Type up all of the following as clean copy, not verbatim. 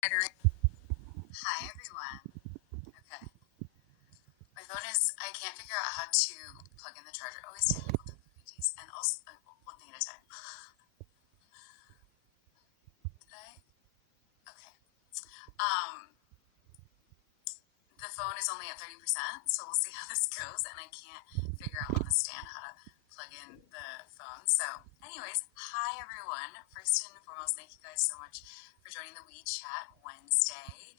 Hi everyone. Okay. My phone is, I can't figure out how to plug in the charger. Always technical difficulties. And also, one thing at a time. Did I? Okay. Um, the phone is only at 30%, so we'll see how this goes. And I can't figure out on the stand how to plug in the phone. So, anyways, hi everyone. First and foremost, thank you guys so much for joining the WeChat Wednesday.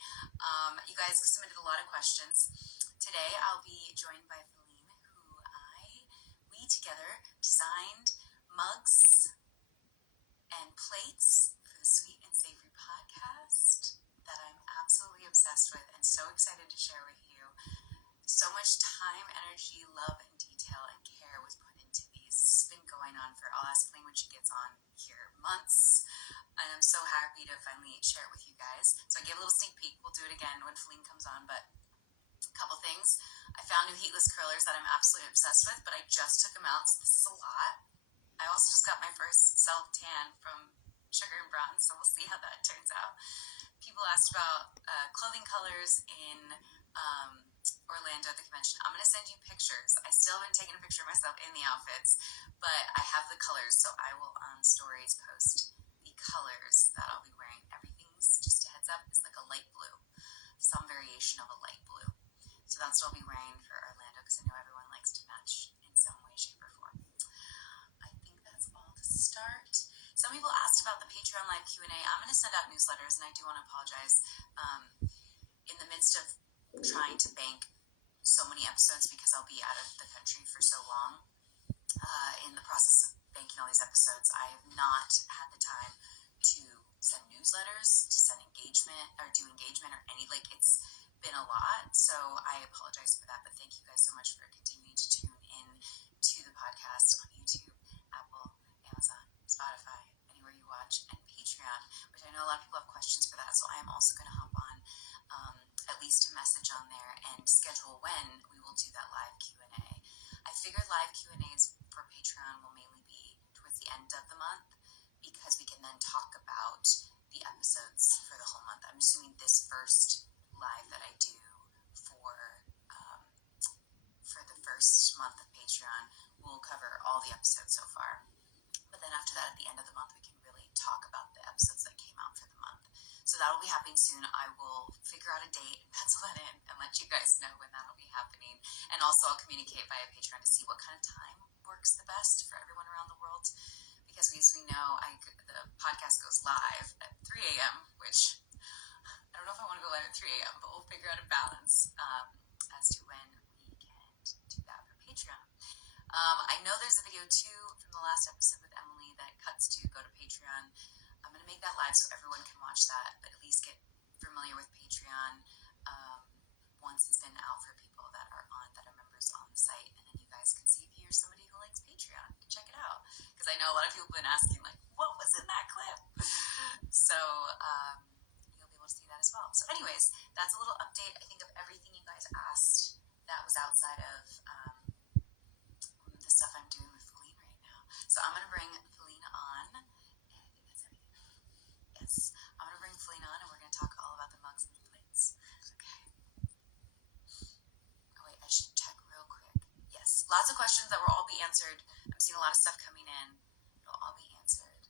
You guys submitted a lot of questions. Today I'll be joined by Feline, who we together designed mugs and plates for the Sweet and Savory podcast that I'm absolutely obsessed with and so excited to share with you. So much time, energy, love, and detail and care was put into these. This has been going on for, I'll ask Feline when she gets on here, months. And I'm so happy to finally share it with you guys. So I gave a little sneak peek. We'll do it again when Feline comes on, but a couple things. I found new heatless curlers that I'm absolutely obsessed with, but I just took them out, so this is a lot. I also just got my first self-tan from Sugar and Bronze, so we'll see how that turns out. People asked about clothing colors in Orlando at the convention. I'm going to send you pictures. I still haven't taken a picture of myself in the outfits, but I have the colors, so I will on stories post the colors that I'll be wearing. Everything's, just a heads up, is like a light blue, some variation of a light blue. So that's what I'll be wearing for Orlando because I know everyone likes to match in some way, shape, or form. I think that's all to start. Some people asked about the Patreon live Q&A. I'm going to send out newsletters, and I do want to apologize. In the midst of trying to bank so many episodes because I'll be out of the country for so long, in the process of banking all these episodes, I have not had the time to send newsletters, to send engagement, or do engagement, or any, like, it's been a lot, so I apologize for that, but thank you guys so much for continuing to tune in to the podcast on YouTube, Apple, Amazon, Spotify, anywhere you watch, and Patreon, which I know a lot of people have questions for that, so I am also going to hop on at least a message on there and schedule when we will do that live Q&A. I figured live Q&As for Patreon will mainly be towards the end of the month because we can then talk about the episodes for the whole month. I'm assuming this first live that I do for the first month of Patreon will cover all the episodes so far. But then after that, at the end of the month, we can really talk about the episodes that came out for the month. So that will be happening soon. I will figure out a date and pencil that in and let you guys know when that will be happening. And also I'll communicate via Patreon to see what kind of time works the best for everyone around the world. Because as we know, the podcast goes live at 3 a.m., which I don't know if I want to go live at 3 a.m., but we'll figure out a balance as to when we can do that for Patreon. I know there's a video too from the last episode with Emily that cuts to go to Patreon. I'm going to make that live so everyone can watch that, but at least get familiar with Patreon once it's been out for people that are members on the site, and then you guys can see if you're somebody who likes Patreon. You can check it out, because I know a lot of people have been asking, like, what was in that clip? So you'll be able to see that as well. So anyways, that's a little update, I think, of everything you guys asked that was outside of the stuff I'm doing with Feline right now. So I'm going to bring Feline on. I think that's everything. Yes. I'm going to bring Feline on, and we're going to talk all about the mugs and the plates. Okay. Oh, wait, I should check real quick. Yes. Lots of questions that will all be answered. I'm seeing a lot of stuff coming in. It'll all be answered.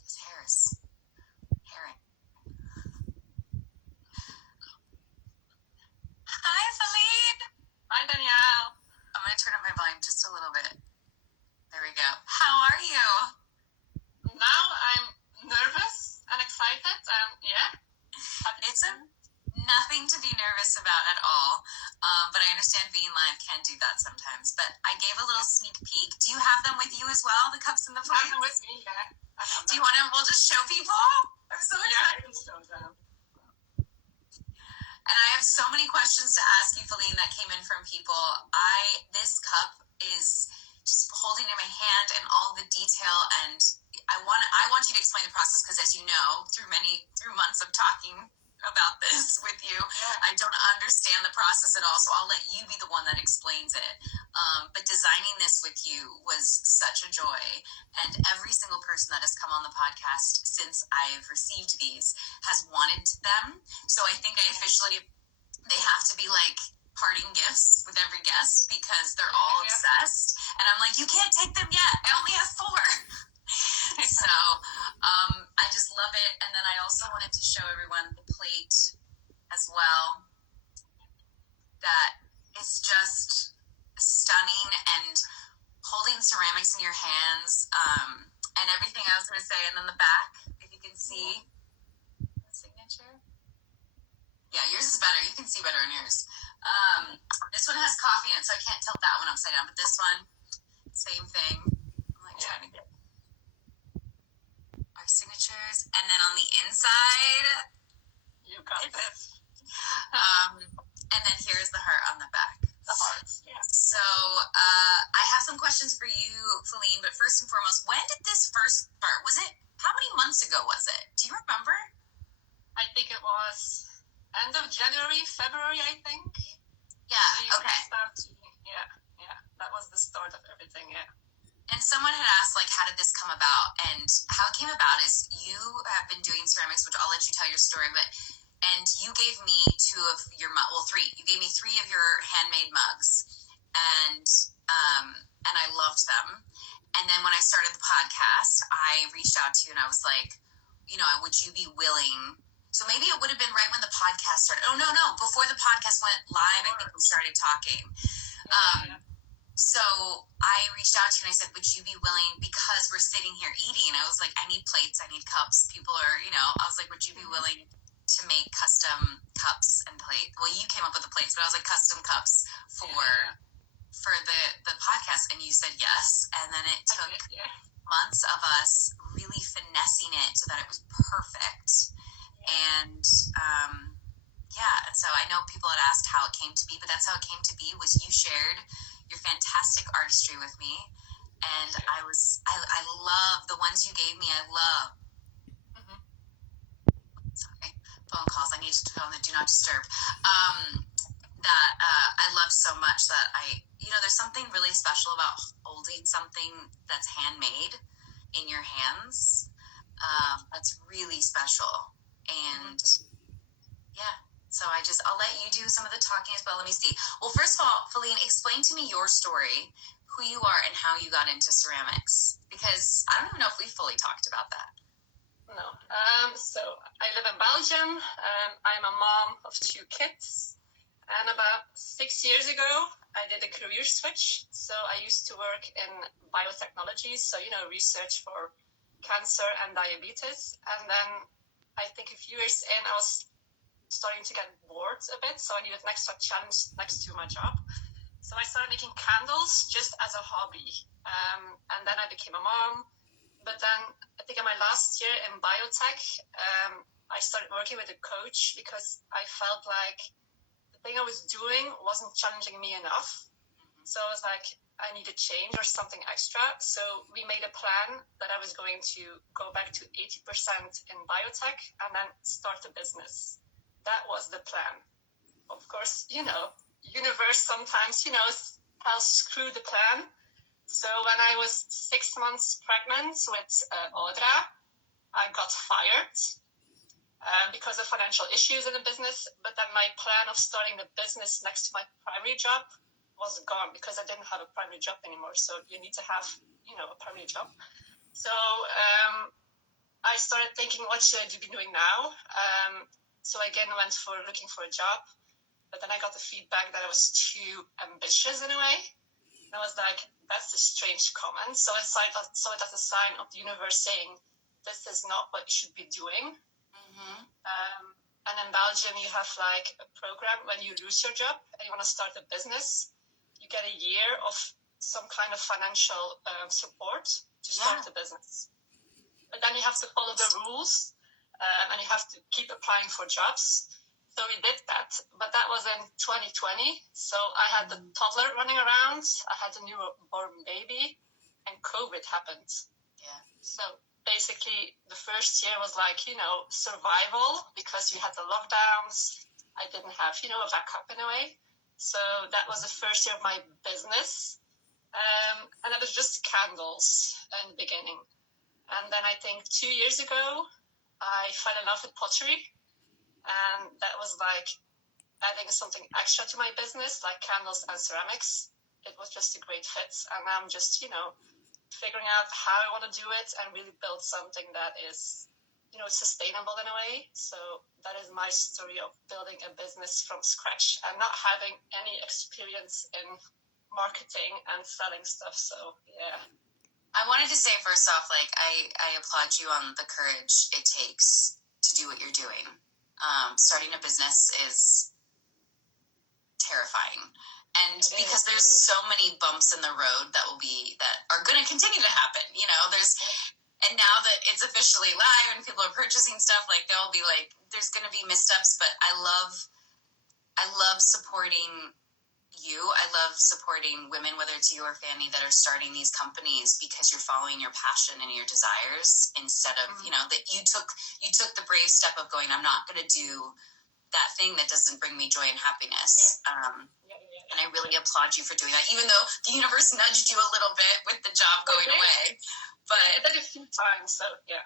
It's Harris. Herring. Hi, Feline. Hi, Danielle. I'm going to turn up my volume just a little bit. There we go. How are you? Now I'm nervous and excited, and It's nothing to be nervous about at all, but I understand being live can do that sometimes. But I gave a little sneak peek. Do you have them with you as well, the cups and the plates? have them with me, yeah. Do you want to? We'll just show people. I'm so excited. Yeah, I can show them. And I have so many questions to ask you, Feline, that came in from people. This cup is just holding in my hand and all the detail, and I want you to explain the process, because as you know, through months of talking about this with you. Yeah. I don't understand the process at all, so I'll let you be the one that explains it. But designing this with you was such a joy, and every single person that has come on the podcast since I've received these has wanted them. So I think they have to be like parting gifts with every guest because they're all obsessed. And I'm like, you can't take them yet. I only have 4. So I just love it. And then I also wanted to show everyone the plate as well. That is just stunning, and holding ceramics in your hands, and everything I was going to say. And then the back, if you can see the signature. Yeah, yours is better. You can see better on yours. This one has coffee in it, so I can't tilt that one upside down. But this one, same thing. I'm like trying to get our signatures. And then on the inside, You got this. And then here's the heart on the back. The hearts, yeah. So I have some questions for you, Feline. But first and foremost, when did this first start? How many months ago was it? Do you remember? I think it was end of January, February, I think. Yeah, So okay. Yeah. That was the start of everything, yeah. And someone had asked, like, how did this come about? And how it came about is you have been doing ceramics, which I'll let you tell your story, and you gave me 2 of your, 3. You gave me 3 of your handmade mugs, and I loved them. And then when I started the podcast, I reached out to you and I was like, would you be willing? So maybe it would have been right when the podcast started. Oh, no. Before the podcast went live, I think we started talking. So I reached out to you and I said, would you be willing, because we're sitting here eating, I was like, I need plates, I need cups. People are, I was like, would you be willing to make custom cups and plates? Well, you came up with the plates, but I was like, custom cups for the podcast. And you said yes. And then it took months of us really finessing it so that it was perfect. And and so I know people had asked how it came to be, but that's how it came to be, was you shared your fantastic artistry with me. And I love the ones you gave me. I love. Sorry, phone calls. I need to tell them to do not disturb. That I love so much that there's something really special about holding something that's handmade in your hands. That's really special. And so I'll let you do some of the talking as well. Let me see. Well, first of all, Feline, explain to me your story, who you are and how you got into ceramics, because I don't even know if we fully talked about that. No. So I live in Belgium. I'm a mom of 2 kids. And about 6 years ago, I did a career switch. So I used to work in biotechnology, so, research for cancer and diabetes. And then I think a few years in, I was starting to get bored a bit, so I needed an extra challenge next to my job. So I started making candles just as a hobby. And then I became a mom. But then I think in my last year in biotech, I started working with a coach because I felt like the thing I was doing wasn't challenging me enough. So I was like, I need a change or something extra. So we made a plan that I was going to go back to 80% in biotech and then start a business. That was the plan. Of course, universe sometimes, tells screw the plan. So when I was 6 months pregnant with Audra, I got fired because of financial issues in the business. But then my plan of starting the business next to my primary job was gone because I didn't have a primary job anymore. So you need to have, a primary job. So I started thinking, what should I be doing now? So again, I went looking for a job, but then I got the feedback that I was too ambitious in a way. And I was like, that's a strange comment. So I saw it as a sign of the universe saying, this is not what you should be doing. And in Belgium, you have like a program when you lose your job and you want to start a business, you get a year of some kind of financial support to start the business. But then you have to follow the rules. And you have to keep applying for jobs. So we did that, but that was in 2020. So I had the toddler running around, I had a newborn baby, and COVID happened. Yeah. So basically the first year was like, survival, because you had the lockdowns. I didn't have, a backup in a way. So that was the first year of my business. And it was just candles in the beginning. And then I think 2 years ago, I fell in love with pottery. And that was like adding something extra to my business, like candles and ceramics. It was just a great fit. And I'm just, figuring out how I want to do it and really build something that is, sustainable in a way. So that is my story of building a business from scratch and not having any experience in marketing and selling stuff. So, yeah. I wanted to say first off, like, I applaud you on the courage it takes to do what you're doing. Starting a business is terrifying. And because there's so many bumps in the road that are going to continue to happen, and now that it's officially live and people are purchasing stuff, like, there'll be like, there's going to be missteps, but I love supporting you. I love supporting women, whether it's you or Fanny, that are starting these companies because you're following your passion and your desires instead of, that you took the brave step of going, I'm not going to do that thing that doesn't bring me joy and happiness. And I really applaud you for doing that, even though the universe nudged you a little bit with the job going away. But I did a few times, so yeah.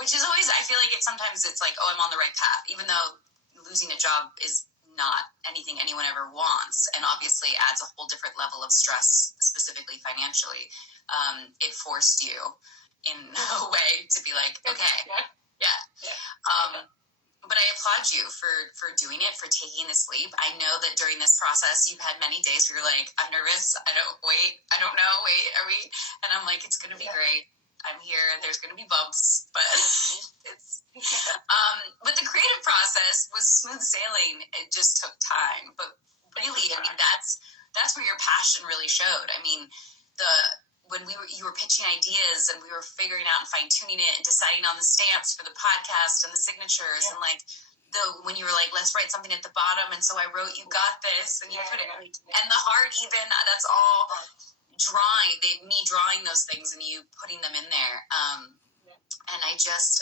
Which is always, I feel like sometimes it's like, oh, I'm on the right path, even though losing a job is not anything anyone ever wants, and obviously adds a whole different level of stress, specifically financially. It forced you in a way to be like, okay, yeah. But I applaud you for doing it, for taking this leap. I know that during this process, you've had many days where you're like, I'm nervous. I don't know. Wait, are we? And I'm like, it's going to be great. I'm here. There's going to be bumps, but but the creative process was smooth sailing. It just took time. But really, I mean, that's where your passion really showed. I mean, when you were pitching ideas and we were figuring out and fine tuning it and deciding on the stamps for the podcast and the signatures and like when you were like, let's write something at the bottom, and so I wrote, you got this, and you put it, and the heart, even, that's all drawing those things and you putting them in there. And I just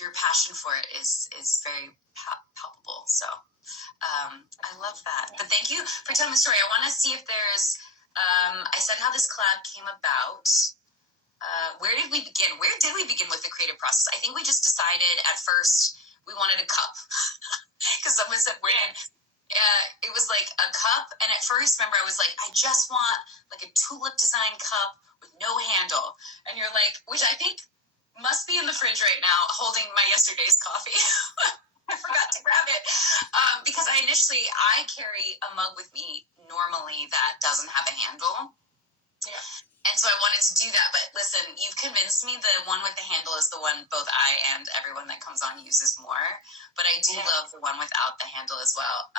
your passion for it is very palpable. So I love that. But thank you for telling the story. I want to see if there's I said how this collab came about. Where did we begin? Where did we begin with the creative process? I think we just decided at first we wanted a cup because someone said it was like a cup, and at first, remember, I was like, I just want like a tulip design cup with no handle, and you're like, which I think must be in the fridge right now, holding my yesterday's coffee. I forgot to grab it because I carry a mug with me normally that doesn't have a handle. Yeah. And so I wanted to do that, but listen, you've convinced me the one with the handle is the one both I and everyone that comes on uses more. But I do love the one without the handle as well.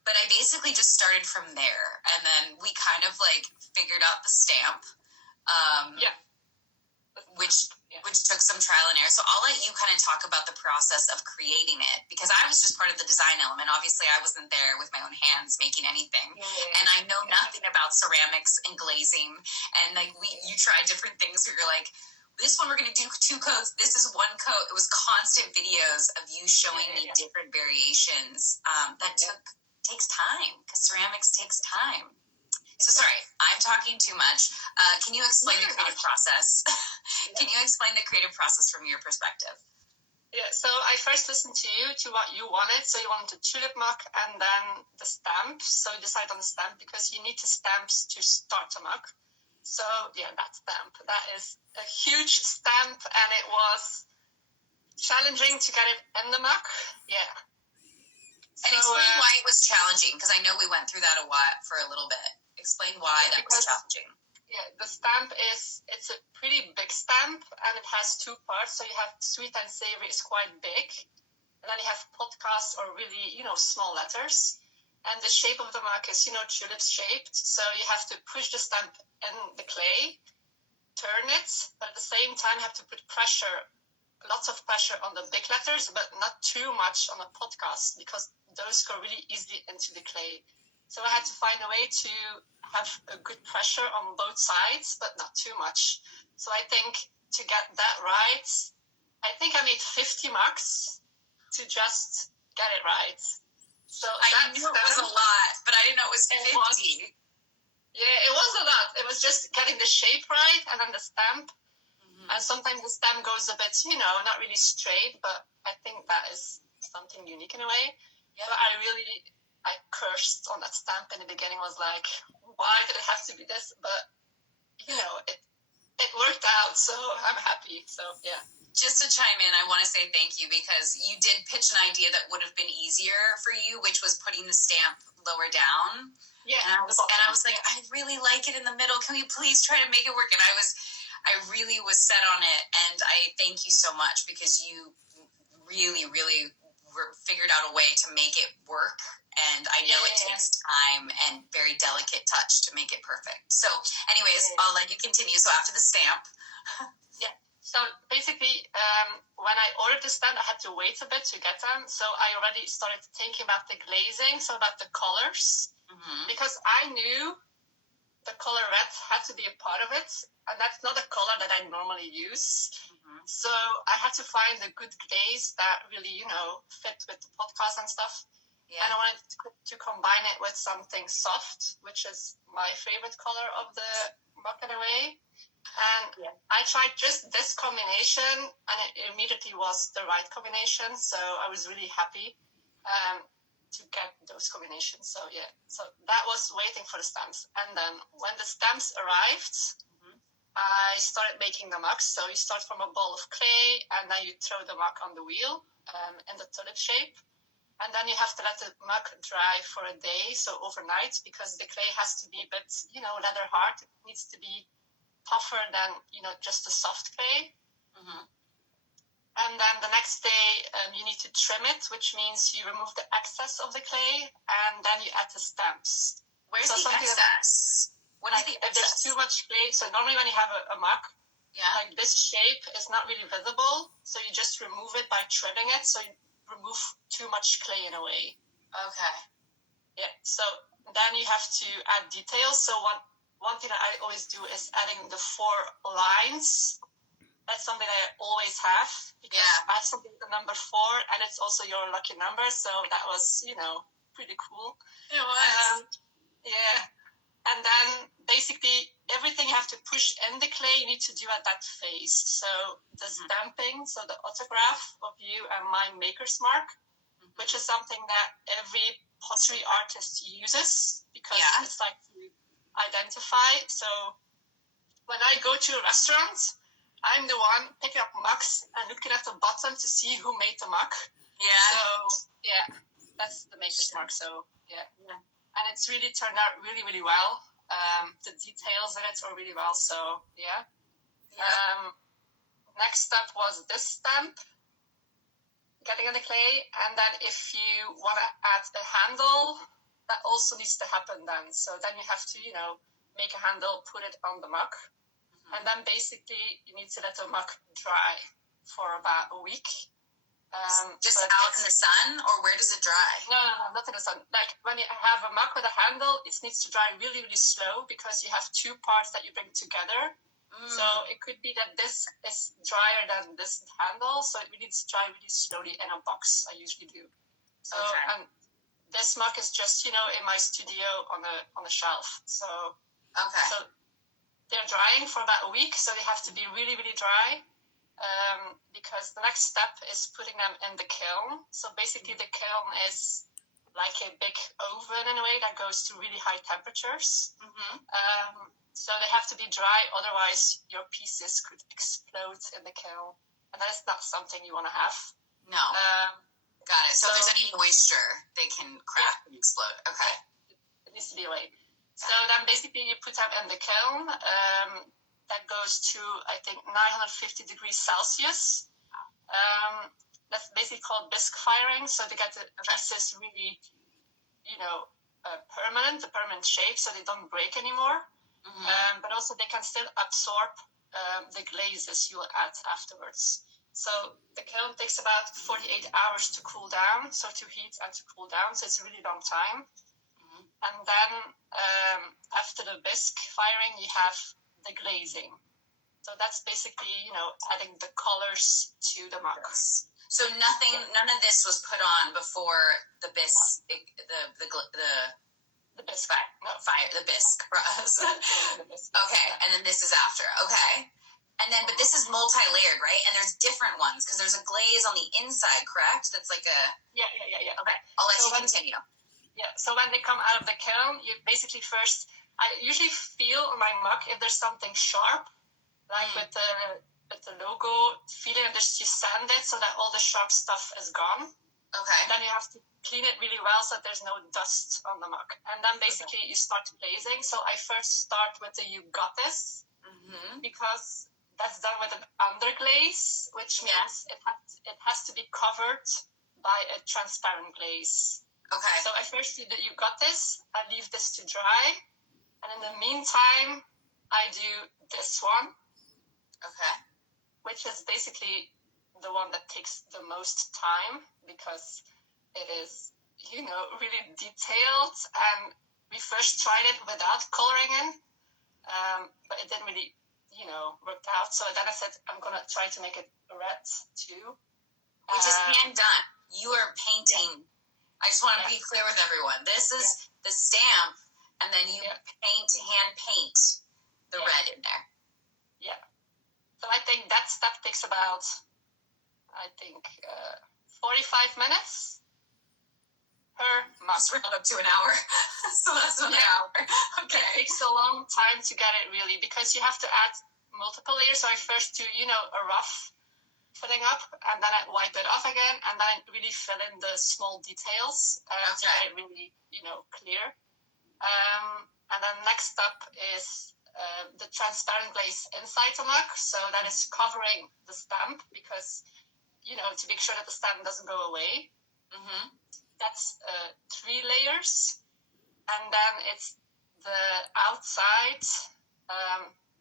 But I basically just started from there, and then we kind of like figured out the stamp. Which took some trial and error. So I'll let you kind of talk about the process of creating it, because I was just part of the design element. Obviously, I wasn't there with my own hands making anything. And I know nothing about ceramics and glazing. And like you try different things where you're like, this one we're going to do 2 coats. This is 1 coat. It was constant videos of you showing me different variations. That takes time, because ceramics takes time. So sorry, I'm talking too much. Can you explain the creative process? Can you explain the creative process from your perspective? Yeah, so I first listened to you, to what you wanted. So you wanted the tulip mug and then the stamp. So you decided on the stamp because you need the stamps to start a mug. So yeah, that stamp. That is a huge stamp, and it was challenging to get it in the mug. Yeah. And explain why it was challenging, because I know we went through that for a little bit. Explain why that was challenging. Yeah, the stamp it's a pretty big stamp, and it has 2 parts. So you have sweet and savory is quite big, and then you have podcast or really, small letters. And the shape of the mug is, tulip shaped. So you have to push the stamp in the clay, turn it, but at the same time you have to put lots of pressure on the big letters, but not too much on the podcast, because those go really easily into the clay. So I had to find a way to have a good pressure on both sides, but not too much. So I think to get that right, I think I made 50 marks to just get it right. So I knew it was a lot, but I didn't know it was 50. Yeah, it was a lot. It was just getting the shape right and then the stamp. Mm-hmm. And sometimes the stamp goes a bit, not really straight, but I think that is something unique in a way. Yeah. But I cursed on that stamp in the beginning. Was like, why did it have to be this? But, it worked out, so I'm happy. So, yeah. Just to chime in, I want to say thank you because you did pitch an idea that would have been easier for you, which was putting the stamp lower down. Yeah. And I was like, I really like it in the middle. Can we please try to make it work? And I really was set on it. And I thank you so much because you really, really figured out a way to make it work. And I know it takes time and very delicate touch to make it perfect. So anyways, I'll let you continue. So after the stamp. Yeah. So basically, when I ordered the stamp, I had to wait a bit to get them. So I already started thinking about the glazing, so about the colors. Mm-hmm. Because I knew the color red had to be a part of it. And that's not a color that I normally use. Mm-hmm. So I had to find a good glaze that really, fit with the podcast and stuff. Yeah. And I wanted to combine it with something soft, which is my favorite color of the mug in a way. And I tried just this combination, and it immediately was the right combination. So I was really happy to get those combinations. So that was waiting for the stamps. And then when the stamps arrived, I started making the mugs. So you start from a ball of clay, and then you throw the mug on the wheel in the tulip shape. And then you have to let the mug dry for a day, so overnight, because the clay has to be a bit, leather hard. It needs to be tougher than, just a soft clay. Mm-hmm. And then the next day, you need to trim it, which means you remove the excess of the clay, and then you add the stamps. Where's the excess? What is the excess? If there's too much clay, so normally when you have a mug, like this shape is not really visible, so you just remove it by trimming it, so you remove too much clay in a way. Okay. Yeah, so then you have to add details. So one thing that I always do is adding the 4 lines. That's something I always have, because I have something with the number 4, and it's also your lucky number, so that was, pretty cool. It was. And then basically everything you have to push in the clay, you need to do at that phase. So the stamping, so the autograph of you and my maker's mark, which is something that every pottery artist uses, because it's like to identify. So when I go to a restaurant, I'm the one picking up mugs and looking at the bottom to see who made the mug. Yeah. So that's the maker's mark. So and it's really turned out really, really well. The details in it are really well. So next step was this stamp, getting in the clay, and then if you want to add a handle, that also needs to happen then. So then you have to, make a handle, put it on the mug, and then basically you need to let the mug dry for about a week. Just out in the sun, or where does it dry? No, not in the sun. Like when you have a mug with a handle, it needs to dry really, really slow, because you have 2 parts that you bring together. So it could be that this is drier than this handle, so it needs to dry really slowly in a box. I usually do. So and this mug is just in my studio on a shelf. So so they're drying for about a week, so they have to be really, really dry. Because the next step is putting them in the kiln. So basically the kiln is like a big oven in a way that goes to really high temperatures. Mm-hmm. So they have to be dry, otherwise your pieces could explode in the kiln. And that is not something you want to have. No. Got it. So if there's any moisture, they can crack and explode. Okay. It needs to be away. So then basically you put them in the kiln. That goes to, I think, 950 degrees Celsius. That's basically called bisque firing. So they get the pieces really, permanent, the permanent shape, so they don't break anymore. Mm-hmm. But also they can still absorb the glazes you will add afterwards. So the kiln takes about 48 hours to cool down, so to heat and to cool down. So it's a really long time. Mm-hmm. And then after the bisque firing, you have the glazing. So that's basically, adding the colors to the mug. So none of this was put on before the bisque, the bisque fire, the bisque. Okay, and then this is after. Okay. And then, but this is multi-layered, right? And there's different ones because there's a glaze on the inside, correct? That's like a... Yeah. Okay, I'll let you continue. Yeah, so when they come out of the kiln, you basically first... I usually feel on my mug if there's something sharp, like with the logo, feeling and just you sand it so that all the sharp stuff is gone. Okay. And then you have to clean it really well so that there's no dust on the mug. And then basically you start glazing. So I first start with the You Got This, because that's done with an underglaze, which means it has to be covered by a transparent glaze. Okay. So I first do the You Got This. I leave this to dry. And in the meantime, I do this one. Okay. Which is basically the one that takes the most time because it is, really detailed. And we first tried it without coloring in, but it didn't really, work out. So then I said, I'm going to try to make it red too. Which is hand done. You are painting. Yeah. I just want to be clear with everyone. This is the stamp, and then you hand paint the red in there. Yeah. So I think that step takes about, 45 minutes per mug. Just round up to an hour. So that's an hour. Okay. It takes a long time to get it really because you have to add multiple layers. So I first do, a rough filling up and then I wipe it off again and then I really fill in the small details to get it really, clear. And then next up is the transparent glaze inside the mug. So that is covering the stamp because, to make sure that the stamp doesn't go away. Mm-hmm. That's 3 layers. And then it's the outside.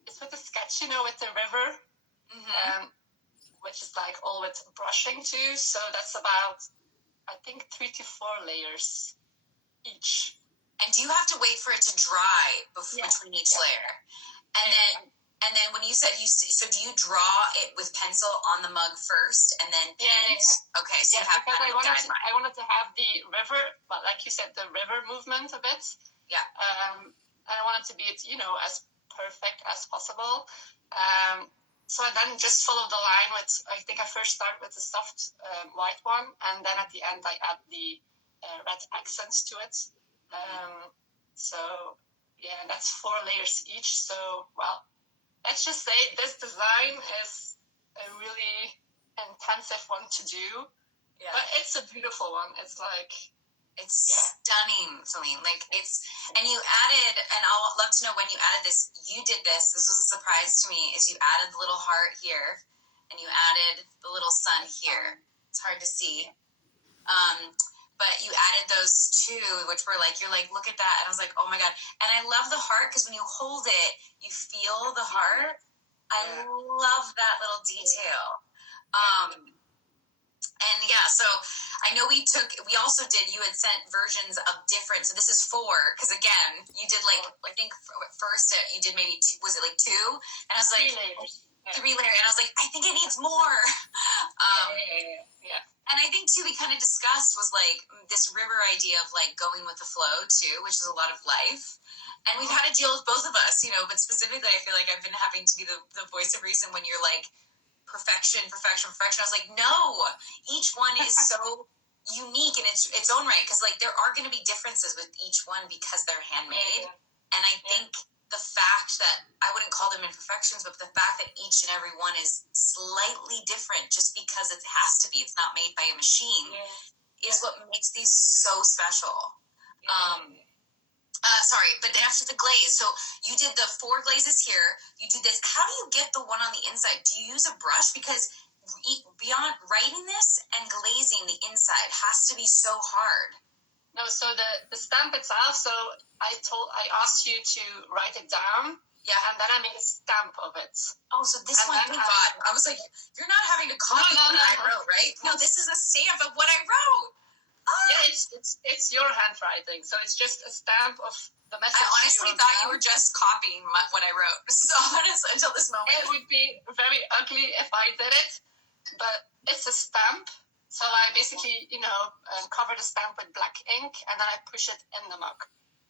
It's with the sketch, with the river, which is like all with brushing too. So that's about, 3 to 4 layers each. And do you have to wait for it to dry between each layer? And then when you said so do you draw it with pencil on the mug first and then paint? Yeah. Okay, so you have because kind of a guideline. I wanted to have the river, but like you said, the river movement a bit. Yeah. And I wanted to be, as perfect as possible. So I then just follow the line with, I think I first start with the soft white one, and then at the end I add the red accents to it. That's 4 layers each. So, let's just say this design is a really intensive one to do. Yeah. But it's a beautiful one. It's like... It's stunning, Celine. And you added, and I'll love to know when you added this, you did this was a surprise to me, is you added the little heart here, and you added the little sun here. It's hard to see. But you added those 2, which were you're look at that. And I was like, oh my God. And I love the heart because when you hold it, you feel the heart. I love that little detail. So I know you had sent versions of different, so this is 4, because again, you did I think first you did maybe 2, was it 2? And I was like, 3 layers. 3 layers, and I was like, I think it needs more. Yeah. And I think too, we kind of discussed was this river idea of going with the flow too, which is a lot of life. And we've had to deal with both of us, but specifically I feel like I've been having to be the voice of reason when you're perfection. I was like, no, each one is so unique in its own right. Because there are going to be differences with each one because they're handmade. And I think the fact that I wouldn't call them imperfections, but the fact that each and every one is slightly different just because it has to be, it's not made by a machine, is what makes these so special. Sorry, but after the glaze, so you did the 4 glazes here, you do this. How do you get the one on the inside? Do you use a brush? Because beyond writing this and glazing the inside has to be so hard. No, so the stamp itself, so I asked you to write it down. Yeah. And then I made a stamp of it. Oh, so this one you got. I was like, you're not having to copy what I wrote, right? No, this is a stamp of what I wrote. Yeah, it's your handwriting, so it's just a stamp of the message. I honestly thought you were just copying what I wrote. So until this moment, it would be very ugly if I did it, but it's a stamp. So I basically, cover the stamp with black ink, and then I push it in the mug.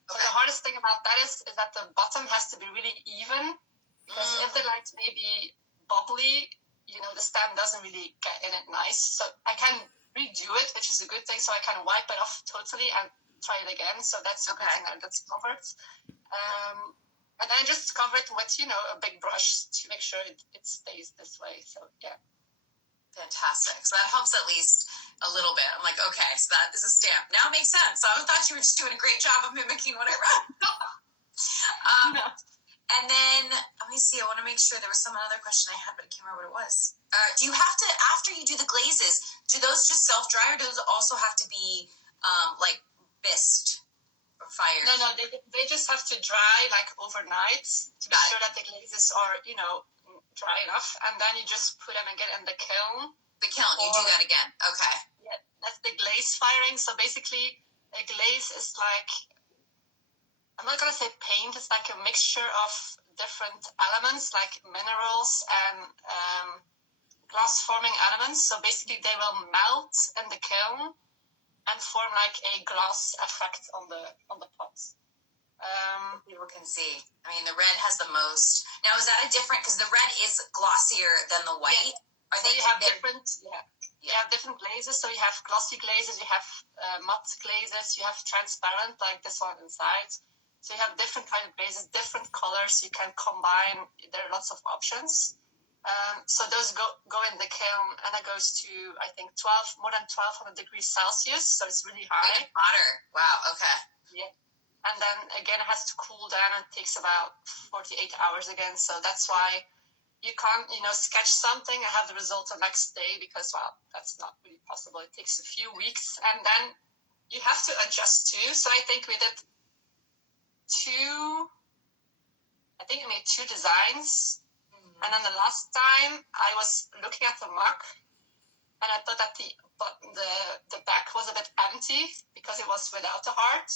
So the hardest thing about that is that the bottom has to be really even, because if the light may be bubbly, the stamp doesn't really get in it nice. So I can redo it, which is a good thing. So I can wipe it off totally and try it again. So that's a good thing that's covered. And then I just cover it with, a big brush to make sure it stays this way. So, yeah. Fantastic. So that helps at least a little bit. I'm like, okay, so that is a stamp. Now it makes sense. So I thought you were just doing a great job of mimicking what I wrote. No. And then, let me see, I want to make sure there was some other question I had, but I can't remember what it was. Do you have to, after you do the glazes, do those just self-dry, or do those also have to be, bisqued or fired? No, they just have to dry, overnight to be sure that the glazes are, dry enough. And then you just put them again in the kiln. The kiln, you do that again. Okay. Yeah, that's the glaze firing. So basically, a glaze is I'm not going to say paint, it's like a mixture of different elements, like minerals and glass-forming elements. So basically, they will melt in the kiln and form like a glass effect on the pot. People can see. I mean, the red has the most. Now, is that a different? Because the red is glossier than the white. Yeah. Are so they? You have different. Yeah. You have different glazes. So you have glossy glazes. You have matte glazes. You have transparent, like this one inside. So you have different kind of glazes, different colors. You can combine. There are lots of options. So those go in the kiln, and it goes to, I think, more than 1200 degrees Celsius. So it's really high. Really hotter. Wow. Okay. Yeah. And then again, it has to cool down. It takes about 48 hours again. So that's why you can't, sketch something and have the result the next day, because, well, that's not really possible. It takes a few weeks, and then you have to adjust too. So I think we did we made two designs. Mm-hmm. And then the last time I was looking at the mug, and I thought that the back was a bit empty because it was without the heart.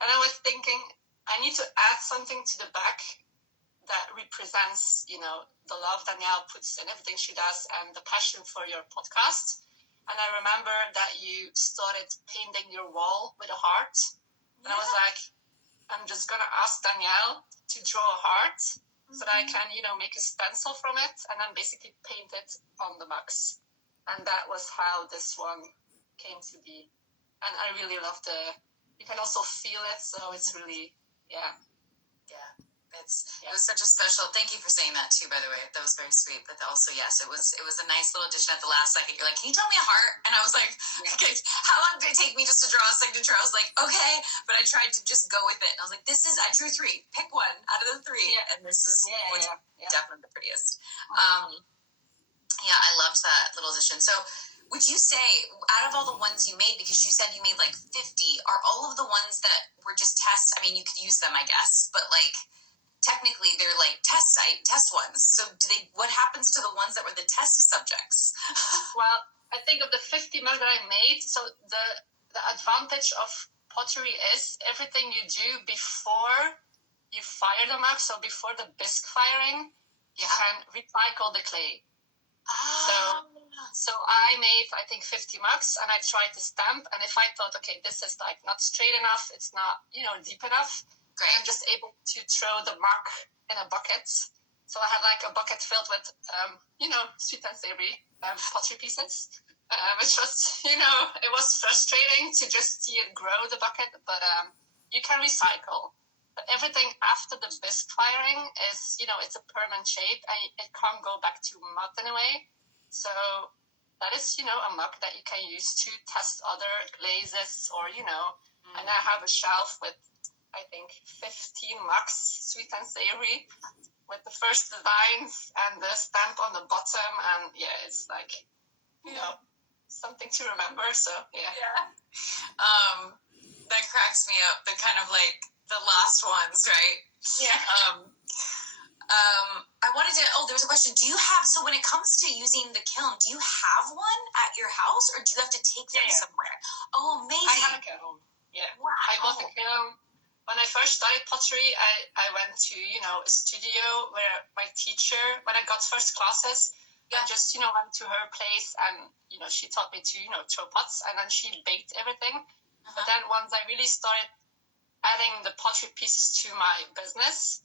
And I was thinking, I need to add something to the back that represents, the love Danielle puts in everything she does and the passion for your podcast. And I remember that you started painting your wall with a heart. And I was like, I'm just going to ask Danielle to draw a heart so that I can, make a stencil from it and then basically paint it on the mugs. And that was how this one came to be. And I really love you can also feel it, so it's really, yeah. It was such a special. Thank you for saying that too, by the way. That was very sweet. But also, yes, it was a nice little addition at the last second. You're like, can you tell me a heart? And I was like, okay, how long did it take me just to draw a signature? I was like, okay, but I tried to just go with it. And I was like, I drew 3. Pick one out of the 3, and this is definitely the prettiest. I loved that little addition. So, would you say, out of all the ones you made, because you said you made like 50, are all of the ones that were just tests? I mean, you could use them, I guess, but like, technically they're like test ones. So what happens to the ones that were the test subjects? Well, I think of the 50 mug that I made, so the advantage of pottery is everything you do before you fire the mug, so before the bisque firing, you can recycle the clay. So I made, I think, 50 mugs, and I tried to stamp, and if I thought, okay, this is like not straight enough, it's not, deep enough, great. I'm just able to throw the mug in a bucket. So I had like a bucket filled with, sweet and savory pottery pieces, which was, it was frustrating to just see it grow, the bucket, but you can recycle. But everything after the bisque firing is, it's a permanent shape, and it can't go back to mud in a way. So that is, a mug that you can use to test other glazes or, and I have a shelf with, I think, 15 mugs, sweet and savory, with the first designs and the stamp on the bottom. And it's like, something to remember. So, that cracks me up. The kind of like the last ones, right? Yeah. I wanted to, there was a question. So when it comes to using the kiln, do you have one at your house or do you have to take them somewhere? Oh, amazing. I have a kiln. Yeah. Wow. I bought a kiln. When I first studied pottery, I went to, a studio where my teacher, when I got first classes, I just, went to her place and, she taught me to, throw pots and then she baked everything. But then once I really started adding the pottery pieces to my business,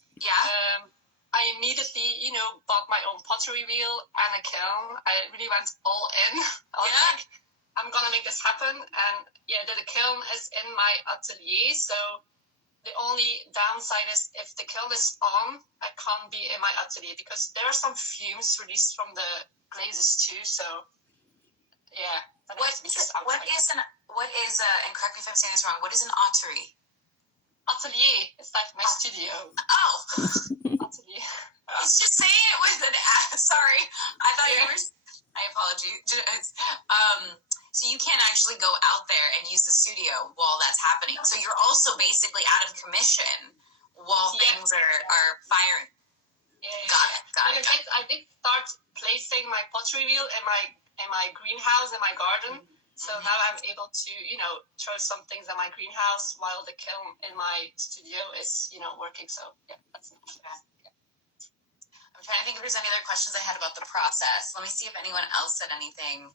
I immediately, bought my own pottery wheel and a kiln. I really went all in. I was like, I'm going to make this happen. And the kiln is in my atelier. So the only downside is if the kiln is on, I can't be in my atelier because there are some fumes released from the glazes too. So, what is, and correct me if I'm saying this wrong, what is an atelier? Atelier. It's like my studio. Oh. Atelier. It's just saying it with an S. Sorry. I thought you were... I apologize. So you can't actually go out there and use the studio while that's happening. So you're also basically out of commission while things are firing. Got it. I did start placing my pottery wheel in my greenhouse in my garden. So now I'm able to, throw some things in my greenhouse while the kiln in my studio is, working. So that's nice. I'm trying to think if there's any other questions I had about the process. Let me see if anyone else said anything.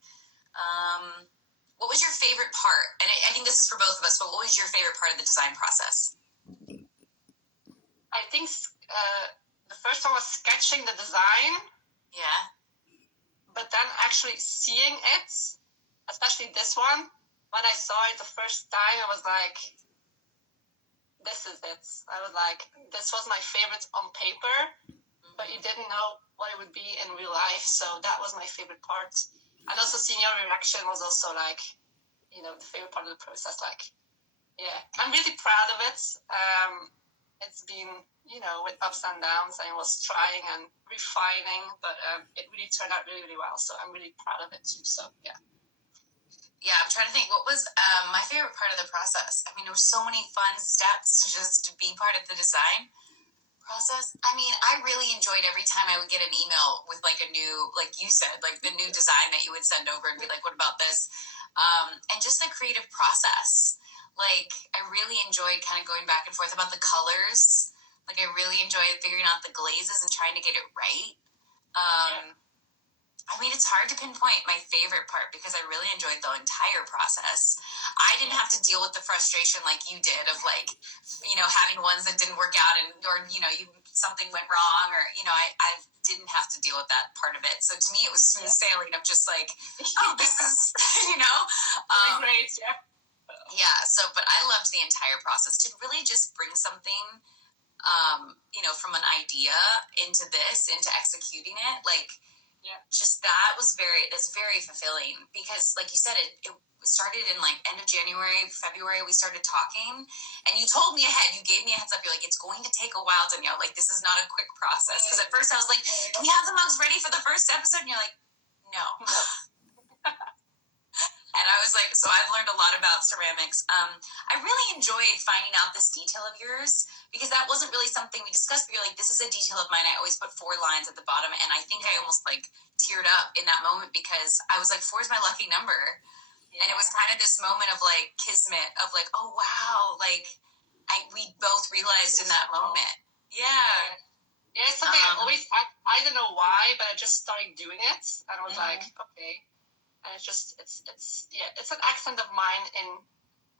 What was your favorite part? And I think this is for both of us, but what was your favorite part of the design process? I think the first one was sketching the design. Yeah. But then actually seeing it, especially this one, when I saw it the first time, I was like, this is it. I was like, this was my favorite on paper, but you didn't know what it would be in real life. So that was my favorite part. And also seeing your reaction was also like, the favorite part of the process. Like, I'm really proud of it. It's been, with ups and downs. I was trying and refining, but it really turned out really, really well. So I'm really proud of it too. So, yeah. Yeah, I'm trying to think. What was my favorite part of the process? I mean, there were so many fun steps to be part of the design process. I mean, I really enjoyed every time I would get an email with like a new, like you said, like the new design that you would send over and be like, what about this? And just the creative process. Like, I really enjoyed kind of going back and forth about the colors. Like, I really enjoyed figuring out the glazes and trying to get it right. I mean, it's hard to pinpoint my favorite part because I really enjoyed the entire process. I didn't have to deal with the frustration like you did of like, having ones that didn't work out or something went wrong or, I didn't have to deal with that part of it. So to me, it was smooth sailing of just like, oh, this is, Great, Yeah, but I loved the entire process to really just bring something, from an idea into executing it. Like, just that's very fulfilling because like you said, it started in like end of January, February, we started talking and you told me ahead, you gave me a heads up. You're like, it's going to take a while, Danielle. Like, this is not a quick process. Because at first I was like, can you have the mugs ready for the first episode? And you're like, no. And I was like, so I've learned a lot about ceramics. I really enjoyed finding out this detail of yours because that wasn't really something we discussed. But you're like, this is a detail of mine. I always put 4 lines at the bottom. And I think I almost like teared up in that moment because I was like, 4 is my lucky number. Yeah. And it was kind of this moment of like kismet of like, oh, wow. Like we both realized in that moment. Yeah. Yeah, it's something I always, I don't know why, but I just started doing it. And I was like, okay. And it's just, it's an accent of mine in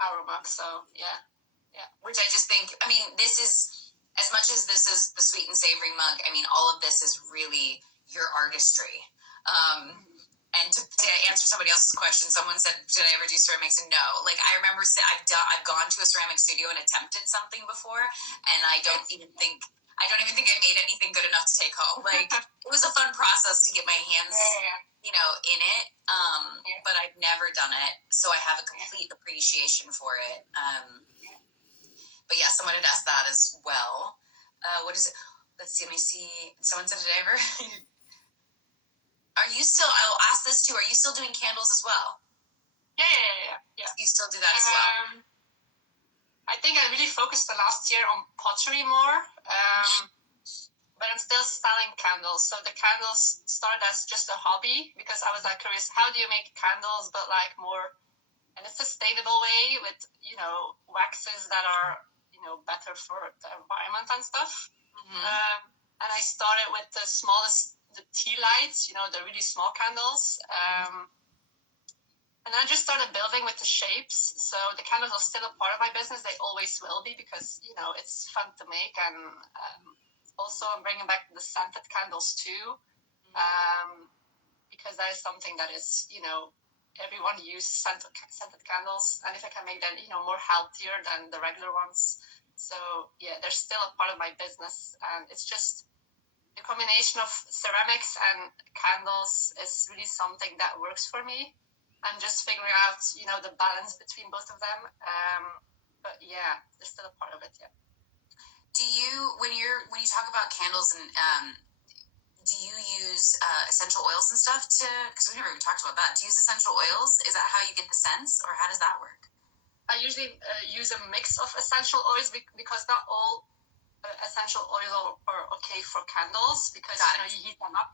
our mug. So, yeah. Which I just think, I mean, this is, as much as this is the sweet and savory mug, I mean, all of this is really your artistry. And to answer somebody else's question, someone said, did I ever do ceramics? And no. Like, I remember I've gone to a ceramic studio and attempted something before, and I don't even think I made anything good enough to take home. Like, it was a fun process to get my hands, in it. But I've never done it, so I have a complete appreciation for it. But yeah, someone had asked that as well. What is it? Let's see. Let me see. Someone said, did I ever? I'll ask this too. Are you still doing candles as well? Yeah. You still do that as well? I think I really focused the last year on pottery more. but I'm still selling candles. So the candles started as just a hobby because I was like curious, how do you make candles, but like more in a sustainable way with, waxes that are, better for the environment and stuff. Mm-hmm. And I started with the tea lights, the really small candles. And I just started building with the shapes. So the candles are still a part of my business. They always will be because, it's fun to make. And also I'm bringing back the scented candles too. Because that is something that is, everyone uses scented candles. And if I can make them, more healthier than the regular ones. So yeah, they're still a part of my business. And it's just the combination of ceramics and candles is really something that works for me. I'm just figuring out, the balance between both of them. But yeah, they're still a part of it. Yeah. Do you, when you talk about candles and do you use essential oils and stuff because we never even talked about that. Do you use essential oils? Is that how you get the scents, or how does that work? I usually use a mix of essential oils because not all essential oils are okay for candles because you heat them up.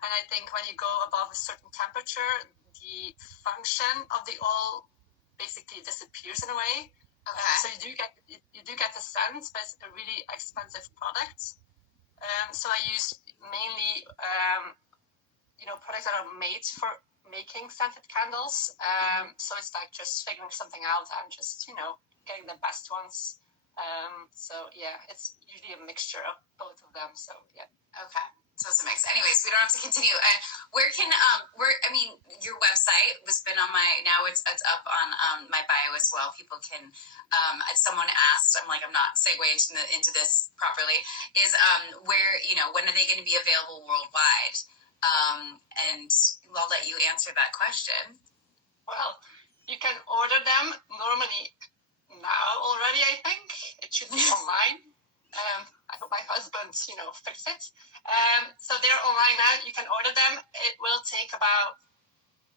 And I think when you go above a certain temperature, the function of the oil basically disappears in a way. Okay. So you do get the scent, but it's a really expensive product. So I use mainly, products that are made for making scented candles. So it's like just figuring something out and just, getting the best ones. So yeah, it's usually a mixture of both of them. So yeah. Okay. So it's a mix. Anyways, we don't have to continue. And where can your website has been on now it's up on my bio as well. People can someone asked, I'm not segueing into this properly, is where, when are they going to be available worldwide? And I'll let you answer that question. Well, you can order them normally now already, I think. It should be online. I hope my husband, fixed it. So they're online now. You can order them. It will take about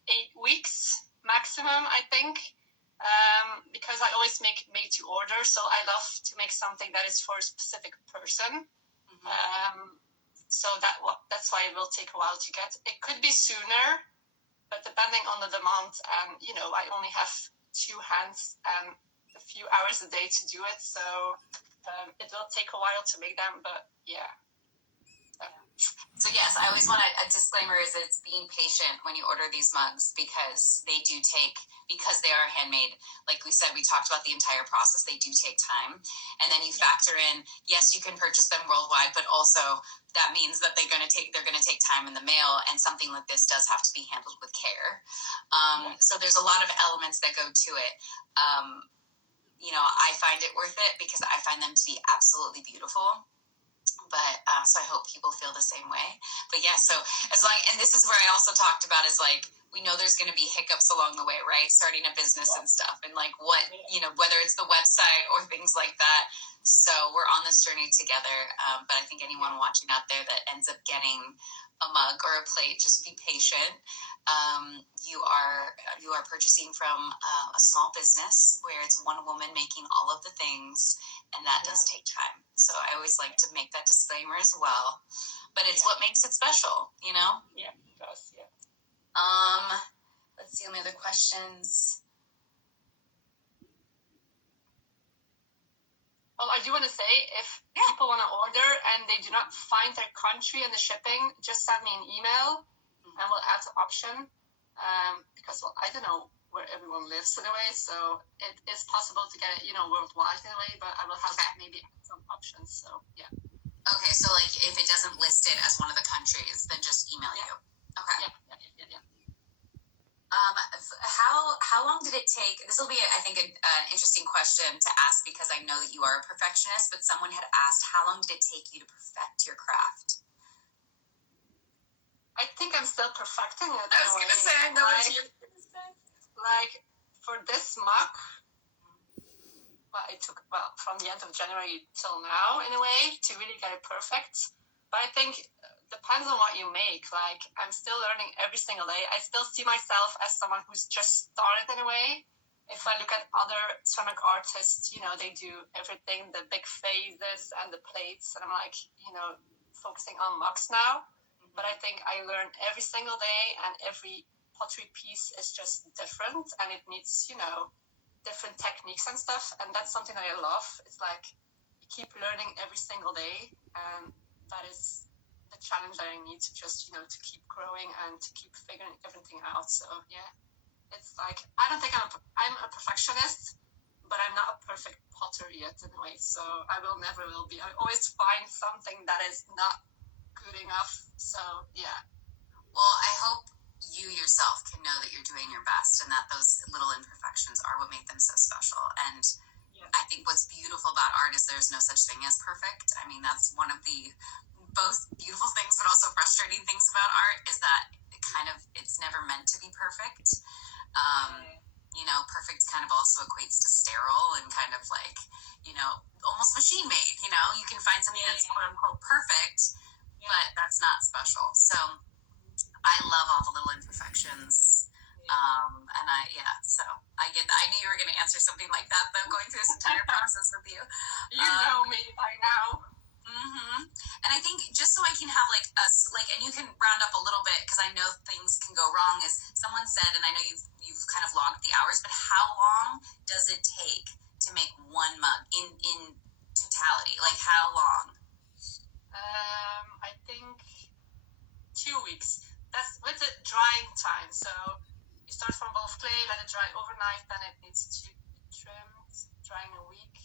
8 weeks maximum, I think, because I always make made to order. So I love to make something that is for a specific person. Mm-hmm. So that's why it will take a while to get. It could be sooner, but depending on the demand, and I only have 2 hands and a few hours a day to do it. So it will take a while to make them, but yeah. So yes, I always want a disclaimer is that it's being patient when you order these mugs because because they are handmade. Like we said, we talked about the entire process. They do take time. And then you factor in, yes, you can purchase them worldwide, but also that means that they're going to take time in the mail, and something like this does have to be handled with care. So there's a lot of elements that go to it. I find it worth it because I find them to be absolutely beautiful. But so I hope people feel the same way. But yeah, so and this is where I also talked about is we know there's going to be hiccups along the way, right? Starting a business and stuff, and what whether it's the website or things like that. So we're on this journey together. But I think anyone watching out there that ends up getting a mug or a plate, just be patient. You are purchasing from a small business where it's one woman making all of the things, and that does take time. So I always like to make that disclaimer as well. But it's what makes it special, Yeah, it does, yeah. Let's see, any other questions? Well, I do want to say, if people want to order and they do not find their country and the shipping, just send me an email and we'll add the option. Because, I don't know where everyone lives in a way, so it is possible to get it, worldwide in a way, but I will have maybe some options, so yeah. Okay, so if it doesn't list it as one of the countries, then just email you. Okay. Yeah. How long did it take? This will be, I think, an interesting question to ask because I know that you are a perfectionist, but someone had asked, how long did it take you to perfect your craft? I think I'm still perfecting it. I was going to say, I know what you're going to say. For this mug, it took from the end of January till now, in a way, to really get it perfect. But I think depends on what you make. I'm still learning every single day. I still see myself as someone who's just started in a way. If I look at other ceramic artists, they do everything, the big phases and the plates, and I'm focusing on mugs now. But I think I learn every single day, and every pottery piece is just different, and it needs, different techniques and stuff. And that's something that I love. It's like you keep learning every single day, and that is the challenge that I need to just, to keep growing and to keep figuring everything out. So yeah, it's like, I don't think I'm a perfectionist, but I'm not a perfect potter yet in a way. So I never will be. I always find something that is not good enough. So yeah. Well, I hope you yourself can know that you're doing your best and that those little imperfections are what make them so special. And I think what's beautiful about art is there's no such thing as perfect. I mean, that's one of the both beautiful things but also frustrating things about art is that it's never meant to be perfect. Perfect kind of also equates to sterile and kind of like, almost machine made. You can find something that's quote unquote perfect, but that's not special. So I love all the little imperfections. So I get that. I knew you were going to answer something like that, though, going through this entire process with you. You know me by now. And I think just so I can have and you can round up a little bit because I know things can go wrong. As someone said, and I know you've kind of logged the hours, but how long does it take to make one mug in totality? Like how long? I think 2 weeks. That's with the drying time. So you start from a ball of clay, let it dry overnight, then it needs to be trimmed, drying a week.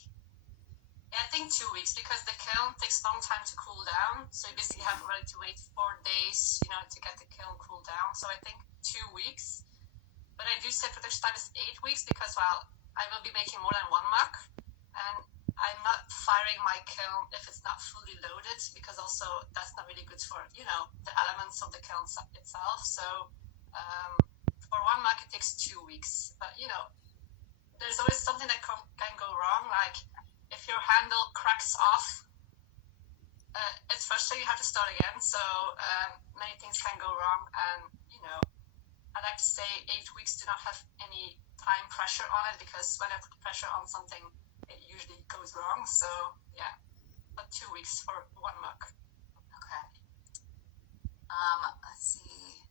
Yeah, I think 2 weeks because the kiln takes a long time to cool down. So you basically have really to wait 4 days, to get the kiln cooled down. So I think 2 weeks. But I do say production time is 8 weeks because, I will be making more than one mug. And I'm not firing my kiln if it's not fully loaded because also that's not really good for, the elements of the kiln itself. So for one mug, it takes 2 weeks. But, there's always something that can go wrong. Like if your handle cracks off, it's frustrating. You have to start again. So many things can go wrong. And, I like to say 8 weeks do not have any time pressure on it because when I put pressure on something, it usually goes wrong. So yeah, but 2 weeks for one mug. Okay. Let's see.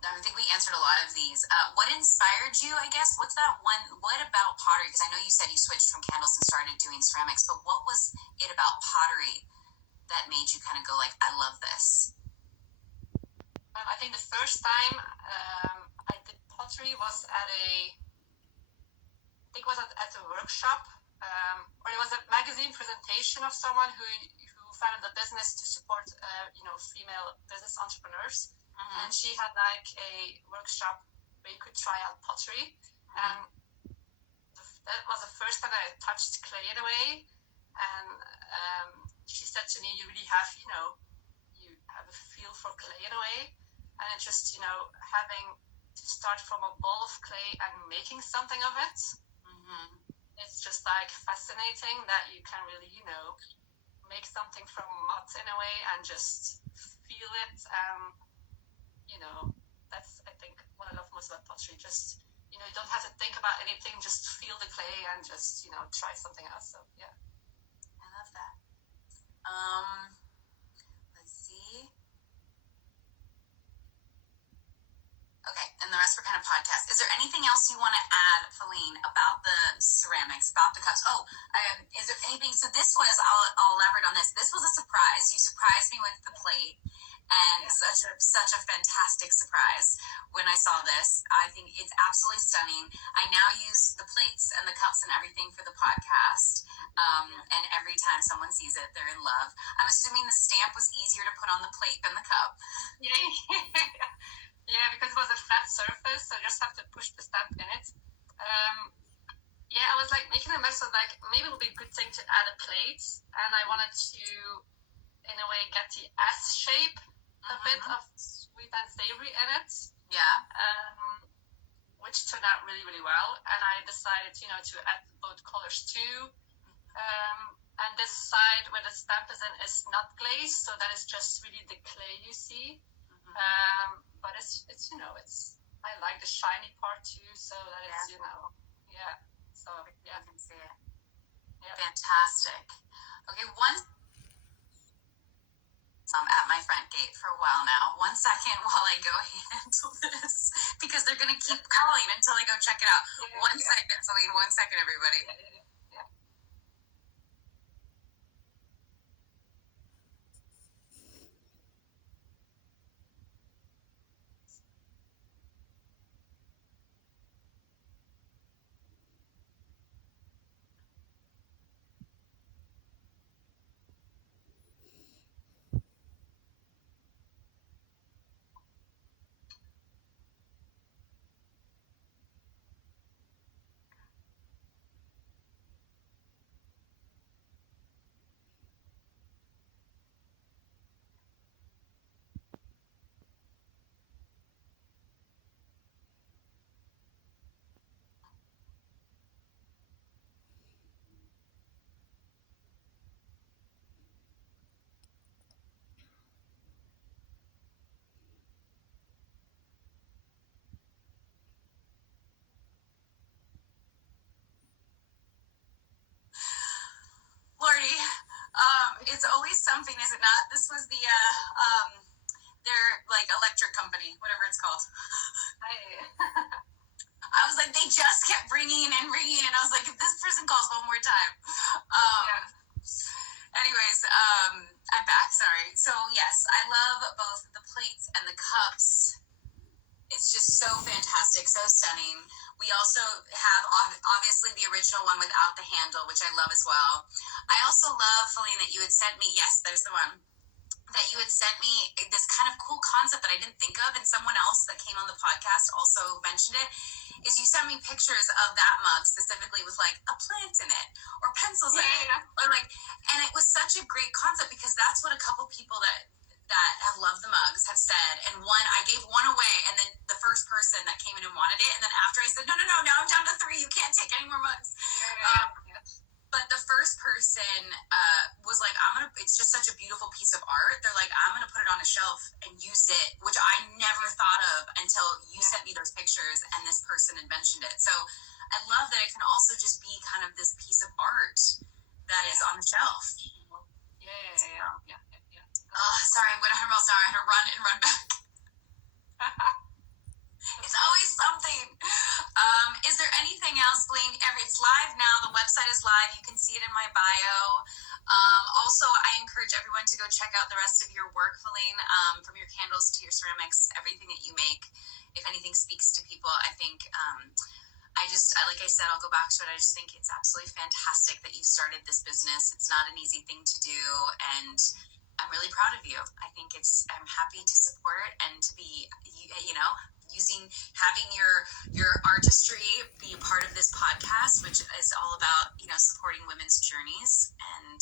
I think we answered a lot of these. What inspired you, I guess? What about pottery? Because I know you said you switched from candles and started doing ceramics, but what was it about pottery that made you kind of go like, I love this? I think the first time I did pottery was at a workshop, or it was a magazine presentation of someone who founded a business to support, female business entrepreneurs. Mm-hmm. And she had like a workshop where you could try out pottery. Mm-hmm. And that was the first time I touched clay in a way. And she said to me, you really have, you have a feel for clay in a way. And it's just, having to start from a ball of clay and making something of it. Mm-hmm. It's just like fascinating that you can really, make something from mud in a way and just feel it. That's, I think, what I love most about pottery. Just, you don't have to think about anything, just feel the clay and just, try something else. So, yeah. I love that. Let's see. Okay, and the rest were kind of podcasts. Is there anything else you want to add, Feline, about the ceramics, about the cups? Is there anything? So this was, I'll elaborate on this. This was a surprise. You surprised me with the plate. And such a fantastic surprise when I saw this. I think it's absolutely stunning. I now use the plates and the cups and everything for the podcast. And every time someone sees it, they're in love. I'm assuming the stamp was easier to put on the plate than the cup. Yeah, because it was a flat surface, so you just have to push the stamp in it. I was like making a mess of like maybe it would be a good thing to add a plate, and I wanted to, in a way, get the S shape. A bit of sweet and savory in it. Yeah. Which turned out really, really well. And I decided, to add both colors too. And this side where the stamp is in is not glazed, so that is just really the clay you see. Mm-hmm. But it's I like the shiny part too, so that is, yeah. So yeah, I can see it. Yeah. Fantastic. Okay, at my front gate for a while now. 1 second while I go handle this because they're gonna keep calling until I go check it out. Yeah, 1 second, Celine. 1 second, everybody. Yeah. Lordy, it's always something, is it not? This was the their like electric company, whatever it's called. I was like, they just kept ringing and ringing, and I was like, if this person calls one more time. Anyways, I'm back. Sorry. So yes, I love both the plates and the cups. It's just so fantastic, so stunning. We also have obviously the original one without the handle, which I love as well. I also love, Feline, that you had sent me, yes, there's the one, that you had sent me this kind of cool concept that I didn't think of, and someone else that came on the podcast also mentioned it, is you sent me pictures of that mug specifically with like a plant in it or pencils in it. Or like, and it was such a great concept because that's what a couple people that have loved the mugs have said. And one, I gave one away, and then the first person that came in and wanted it, and then after I said, no, now I'm down to 3. You can't take any more mugs. But the first person was like, it's just such a beautiful piece of art. They're like, I'm going to put it on a shelf and use it, which I never thought of until you sent me those pictures and this person had mentioned it. So I love that it can also just be kind of this piece of art that is on the shelf. Yeah. Sorry, I'm going to Hermel's now. I had to run and run back. It's always something. Is there anything else, Feline? It's live now. The website is live. You can see it in my bio. Also, I encourage everyone to go check out the rest of your work, Feline, from your candles to your ceramics, everything that you make. If anything speaks to people, I think like I said, I'll go back to it. I just think it's absolutely fantastic that you started this business. It's not an easy thing to do, and I'm really proud of you. I'm happy to support and to be, having your artistry be a part of this podcast, which is all about, supporting women's journeys, and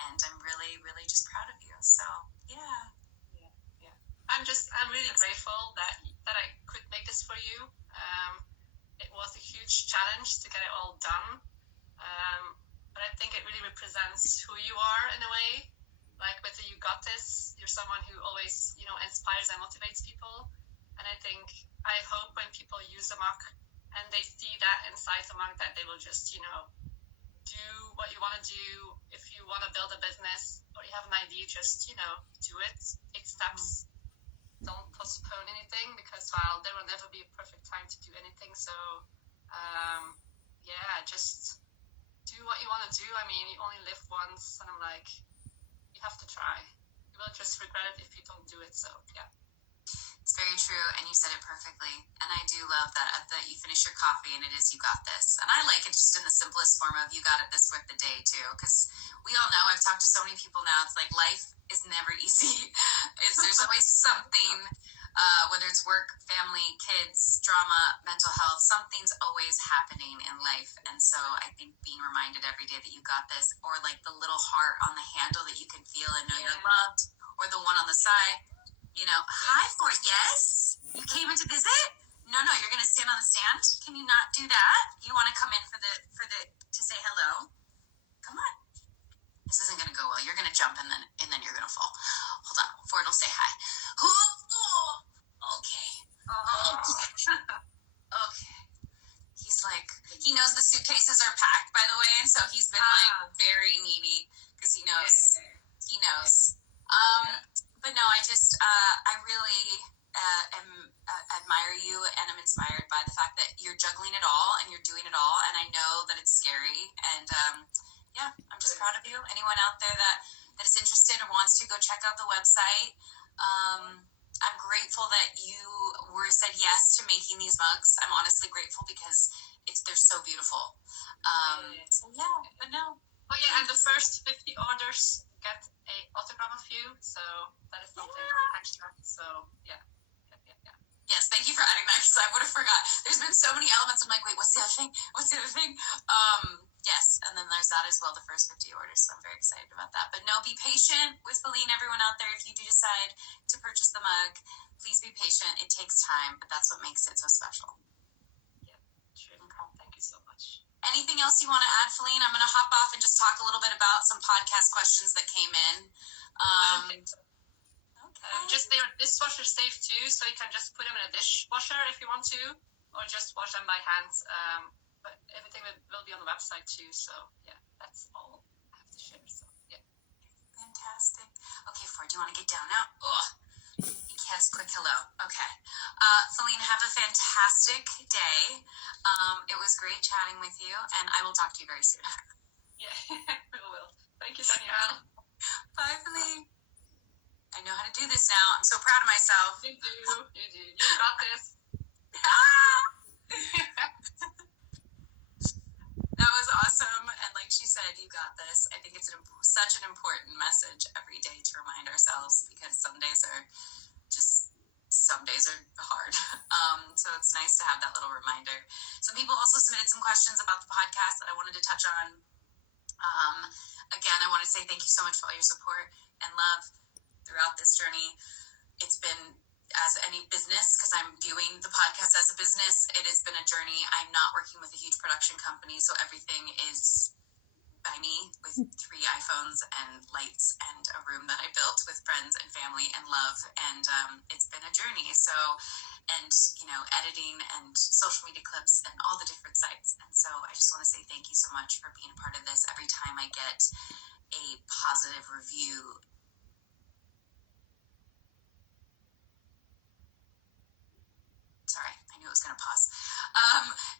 I'm really, really just proud of you. So, yeah. I'm really grateful that I could make this for you. It was a huge challenge to get it all done. But I think it really represents who you are in a way. Like with the You Got This, you're someone who always, inspires and motivates people. And I hope when people use a mug and they see that inside the mug, that they will just, do what you want to do. If you want to build a business or you have an idea, just, do it. Take steps. Don't postpone anything because, there will never be a perfect time to do anything. So, just do what you want to do. I mean, you only live once, and I'm like, you have to try. You will just regret it if you don't do it. So, yeah. It's very true, and you said it perfectly. And I do love that you finish your coffee and it is You Got This. And I like it just in the simplest form of You Got It This worth the day, too. Because we all know, I've talked to so many people now, it's like life is never easy. There's always something, whether it's work, family, kids, drama, mental health, something's always happening in life. And so I think being reminded every day that you got this, or like the little heart on the handle that you can feel and know you're loved, or the one on the side, hi for yes? You came in to visit? No, you're going to stand on the stand? Can you not do that? You want to come in to say hello? Come on. This isn't going to go well. You're going to jump and then you're going to fall. Hold on. Ford will say hi. Okay. Okay. He's like, He knows the suitcases are packed, by the way, and so he's been very needy because he knows. Yeah. He knows. But no, I really admire you, and I'm inspired by the fact that you're juggling it all and you're doing it all, and I know that it's scary, and I'm just proud of you. Anyone out there that is interested or wants to, go check out the website. I'm grateful that you said yes to making these mugs. I'm honestly grateful because they're so beautiful. But no. Oh yeah, and the first 50 orders get a autograph of you, so that is something extra. So yeah. Yes, thank you for adding that because I would have forgot. There's been so many elements. I'm like, wait, what's the other thing? Yes, and then there's that as well, the first 50 orders. So I'm very excited about that. But no, be patient with Feline, everyone out there. If you do decide to purchase the mug, please be patient. It takes time, but that's what makes it so special. Yeah, true. Okay. Thank you so much. Anything else you want to add, Feline? I'm going to hop off and just talk a little bit about some podcast questions that came in. Okay. Just they are dishwasher safe too, so you can just put them in a dishwasher if you want to, or just wash them by hand. But everything will be on the website too, so yeah, that's all I have to share. So yeah. Fantastic. Okay, Ford, do you want to get down now? Yes, quick hello. Okay. Feline, have a fantastic day. It was great chatting with you, and I will talk to you very soon. Yeah, we will. Thank you, Danielle. Bye, Feline. I know how to do this now. I'm so proud of myself. You do. You got this. That was awesome. And like she said, you got this. I think it's such an important message every day to remind ourselves, because some days are hard. So it's nice to have that little reminder. Some people also submitted some questions about the podcast that I wanted to touch on. Again, I want to say thank you so much for all your support and love throughout this journey. It's been, as any business, because I'm viewing the podcast as a business, it has been a journey. I'm not working with a huge production company, so everything is by me with 3 iPhones and lights and a room that I built with friends and family and love. And it's been a journey. So, and, editing and social media clips and all the different sites. And so I just want to say thank you so much for being a part of this. Every time I get a positive review, sorry, I knew it was going to pause.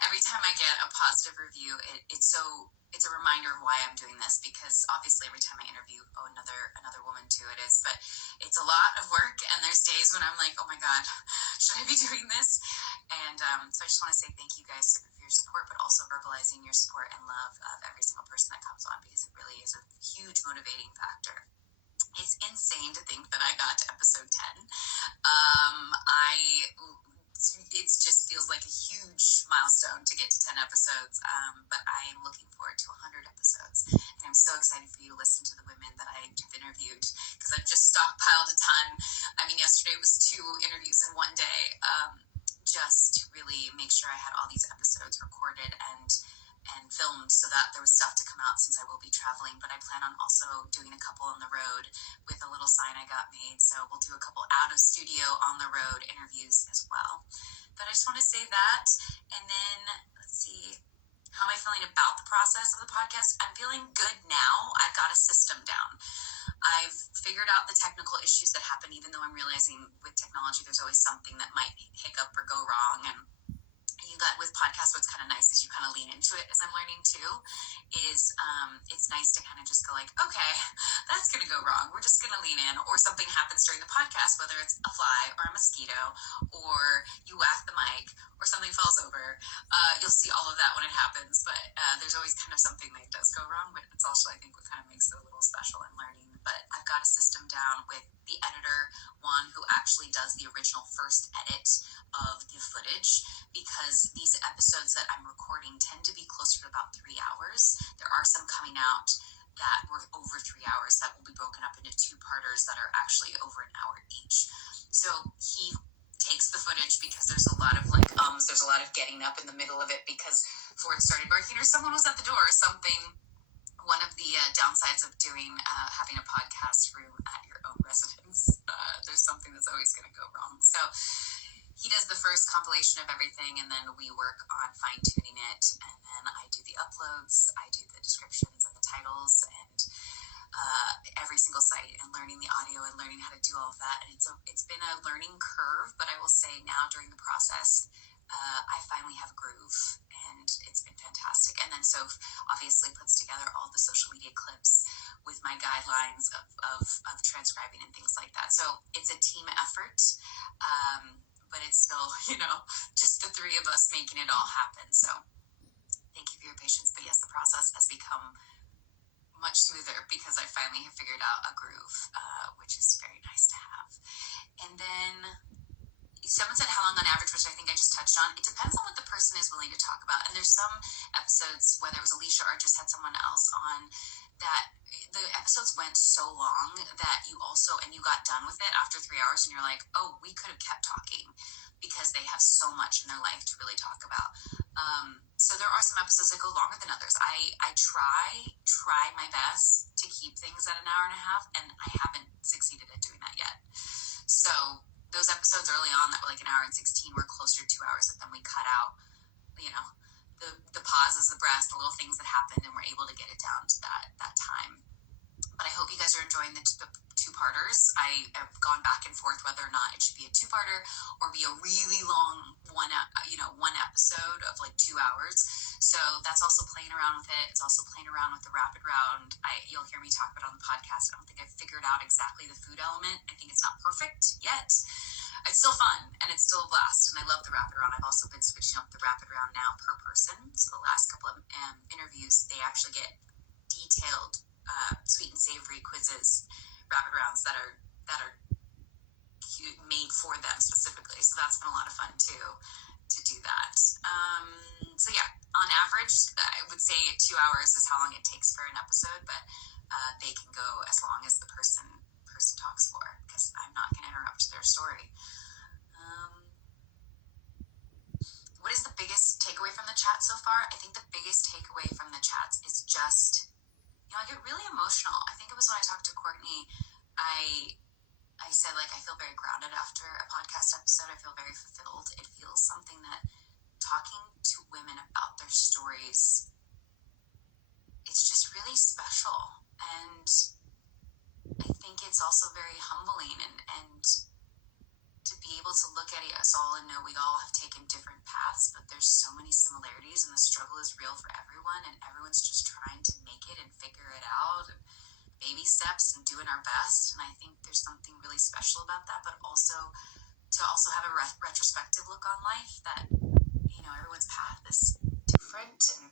Every time I get a positive review, it's a reminder of why I'm doing this, because obviously every time I interview another woman too, it is, but it's a lot of work, and there's days when I'm like, oh my God, should I be doing this? And so I just want to say thank you guys for your support, but also verbalizing your support and love of every single person that comes on, because it really is a huge motivating factor. It's insane to think that I got to episode 10. It just feels like a huge milestone to get to 10 episodes, but I am looking forward to 100 episodes, and I'm so excited for you to listen to the women that I have interviewed, because I've just stockpiled a ton. I mean, yesterday was 2 interviews in one day, just to really make sure I had all these episodes recorded and filmed, so that there was stuff to come out, since I will be traveling. But I plan on also doing a couple on the road with a little sign I got made, so we'll do a couple out of studio, on the road interviews as well. But I just want to say that. And then let's see, how am I feeling about the process of the podcast? I'm feeling good now. I've got a system down. I've figured out the technical issues that happen, even though I'm realizing with technology there's always something that might hiccup or go wrong. And with podcasts, what's kind of nice is you kind of lean into it, as I'm learning too, is it's nice to kind of just go like, okay, that's going to go wrong. We're just going to lean in, or something happens during the podcast, whether it's a fly or a mosquito, or you whack the mic, or something falls over. You'll see all of that when it happens, but there's always kind of something that does go wrong, but it's also, I think, what kind of makes it a little special in learning. But I've got a system down with the editor, Juan, who actually does the original first edit of the footage, because these episodes that I'm recording tend to be closer to about 3 hours. There are some coming out that were over 3 hours that will be broken up into 2-parters that are actually over an hour each. So he takes the footage, because there's a lot of there's a lot of getting up in the middle of it because Ford started barking or someone was at the door or something. One of the downsides of having a podcast room at your own residence, there's something that's always going to go wrong. So he does the first compilation of everything, and then we work on fine-tuning it, and then obviously puts together all the social media clips with my guidelines of transcribing and things like that. So it's a team effort, but it's still, just the three of us making it all happen. So thank you for your patience. But yes, the process has become much smoother because I finally have figured out a groove, which is very nice to have. And then someone said how long on average, which I think I just touched on. It depends on what the person is willing to talk about. And there's some episodes, whether it was Alicia or just had someone else on, that the episodes went so long that you got done with it after 3 hours and you're like, oh, we could have kept talking because they have so much in their life to really talk about. So there are some episodes that go longer than others. I try my best to keep things at an hour and a half, and I haven't succeeded at doing that yet. So those episodes early on that were like an hour and 16 were closer to 2 hours, but then we cut out, the pauses, the breaths, the little things that happened, and we're able to get it down to that time. But I hope you guys are enjoying the two-parters. I have gone back and forth whether or not it should be a two-parter or be a really long one episode of like 2 hours. So that's also playing around with it. It's also playing around with the rapid round. You'll hear me talk about it on the podcast. I don't think I've figured out exactly the food element. I think it's not perfect yet. It's still fun and it's still a blast, and I love the rapid round. I've also been switching up the rapid round now per person. So the last couple of interviews, they actually get detailed sweet and savory quizzes, rapid rounds that are made for them specifically. So that's been a lot of fun too, to do that. So yeah, on average, I would say 2 hours is how long it takes for an episode, but they can go as long as the person talks for, because I'm not going to interrupt their story. What is the biggest takeaway from the chat so far? I think the biggest takeaway from the chats is just, I get really emotional. I think it was when I talked to Courtney, I said, I feel very grounded after a podcast episode. I feel very fulfilled. It feels something that talking to women about their stories, it's just really special. And I think it's also very humbling and to be able to look at us all and know we all have taken different paths, but there's so many similarities and the struggle is real for everyone, and everyone's just trying to make it and figure it out, and baby steps and doing our best. And I think there's something really special about that, but also to have a retrospective look on life that, everyone's path is different and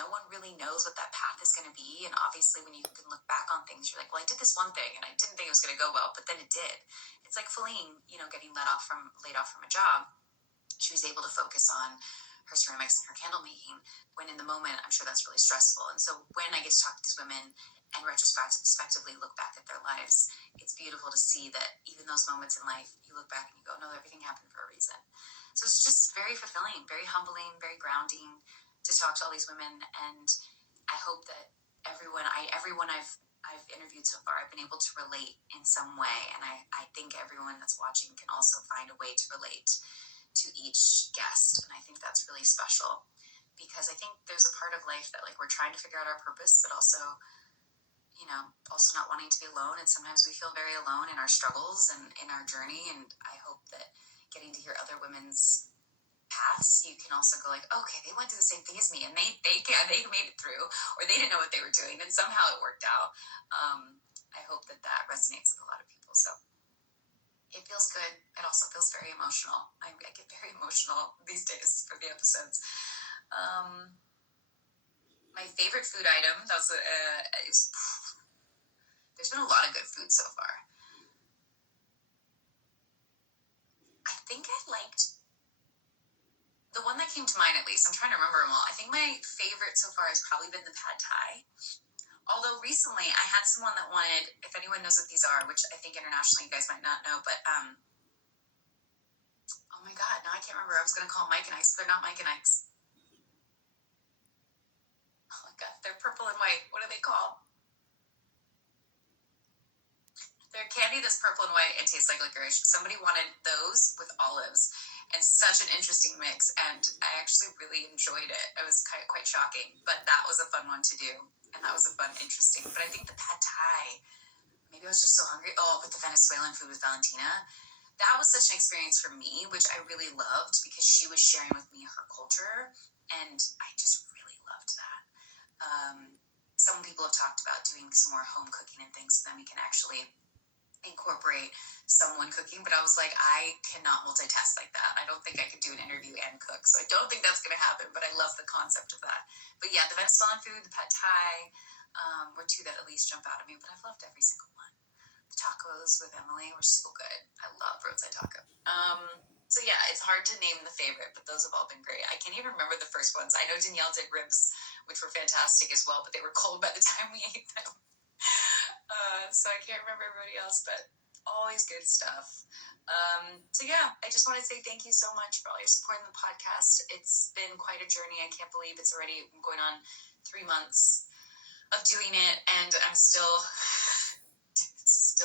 no one really knows what that path is going to be. And obviously when you can look back on things, you're like, well, I did this one thing and I didn't think it was going to go well, but then it did. It's like Feline, getting laid off from a job. She was able to focus on her ceramics and her candle making, when in the moment, I'm sure that's really stressful. And so when I get to talk to these women and retrospectively look back at their lives, it's beautiful to see that even those moments in life, you look back and you go, no, everything happened for a reason. So it's just very fulfilling, very humbling, very grounding to talk to all these women. And I hope that everyone I've interviewed so far, I've been able to relate in some way. And I think everyone that's watching can also find a way to relate to each guest. And I think that's really special, because I think there's a part of life that we're trying to figure out our purpose, but also, also not wanting to be alone. And sometimes we feel very alone in our struggles and in our journey. And I hope that getting to hear other women's paths, you can also go okay, they went through the same thing as me and they made it through, or they didn't know what they were doing and somehow it worked out. I hope that resonates with a lot of people. So it feels good. It also feels very emotional. I get very emotional these days for the episodes. My favorite food item, there's been a lot of good food so far. I think I liked the one that came to mind, at least. I'm trying to remember them all. I think my favorite so far has probably been the pad thai. Although recently I had someone that wanted, if anyone knows what these are, which I think internationally you guys might not know, but oh my god, now I can't remember. I was going to call Mike and Ike's, but they're not Mike and Ike's. Oh my god, they're purple and white. What are they called? They're candy that's purple and white and tastes like licorice. Somebody wanted those with olives, and such an interesting mix, and I actually really enjoyed it. It was quite shocking, but that was a fun one to do, and that was a fun, interesting. But I think the pad thai, maybe I was just so hungry. Oh, but the Venezuelan food with Valentina, that was such an experience for me, which I really loved because she was sharing with me her culture, and I just really loved that. some people have talked about doing some more home cooking and things, so then we can actually incorporate someone cooking. But I was like, I cannot multitask like that. I don't think I could do an interview and cook, so I don't think that's going to happen. But I love the concept of that. But yeah, the Venezuelan food, the pad thai, were two that at least jump out at me. But I've loved every single one. The tacos with Emily were so good. I love roadside taco. So yeah, it's hard to name the favorite, but those have all been great. I can't even remember the first ones. I know Danielle did ribs, which were fantastic as well, but they were cold by the time we ate them. So I can't remember everybody else, but always good stuff. So yeah, I just want to say thank you so much for all your support in the podcast. It's been quite a journey. I can't believe it's already going on 3 months of doing it, and I'm still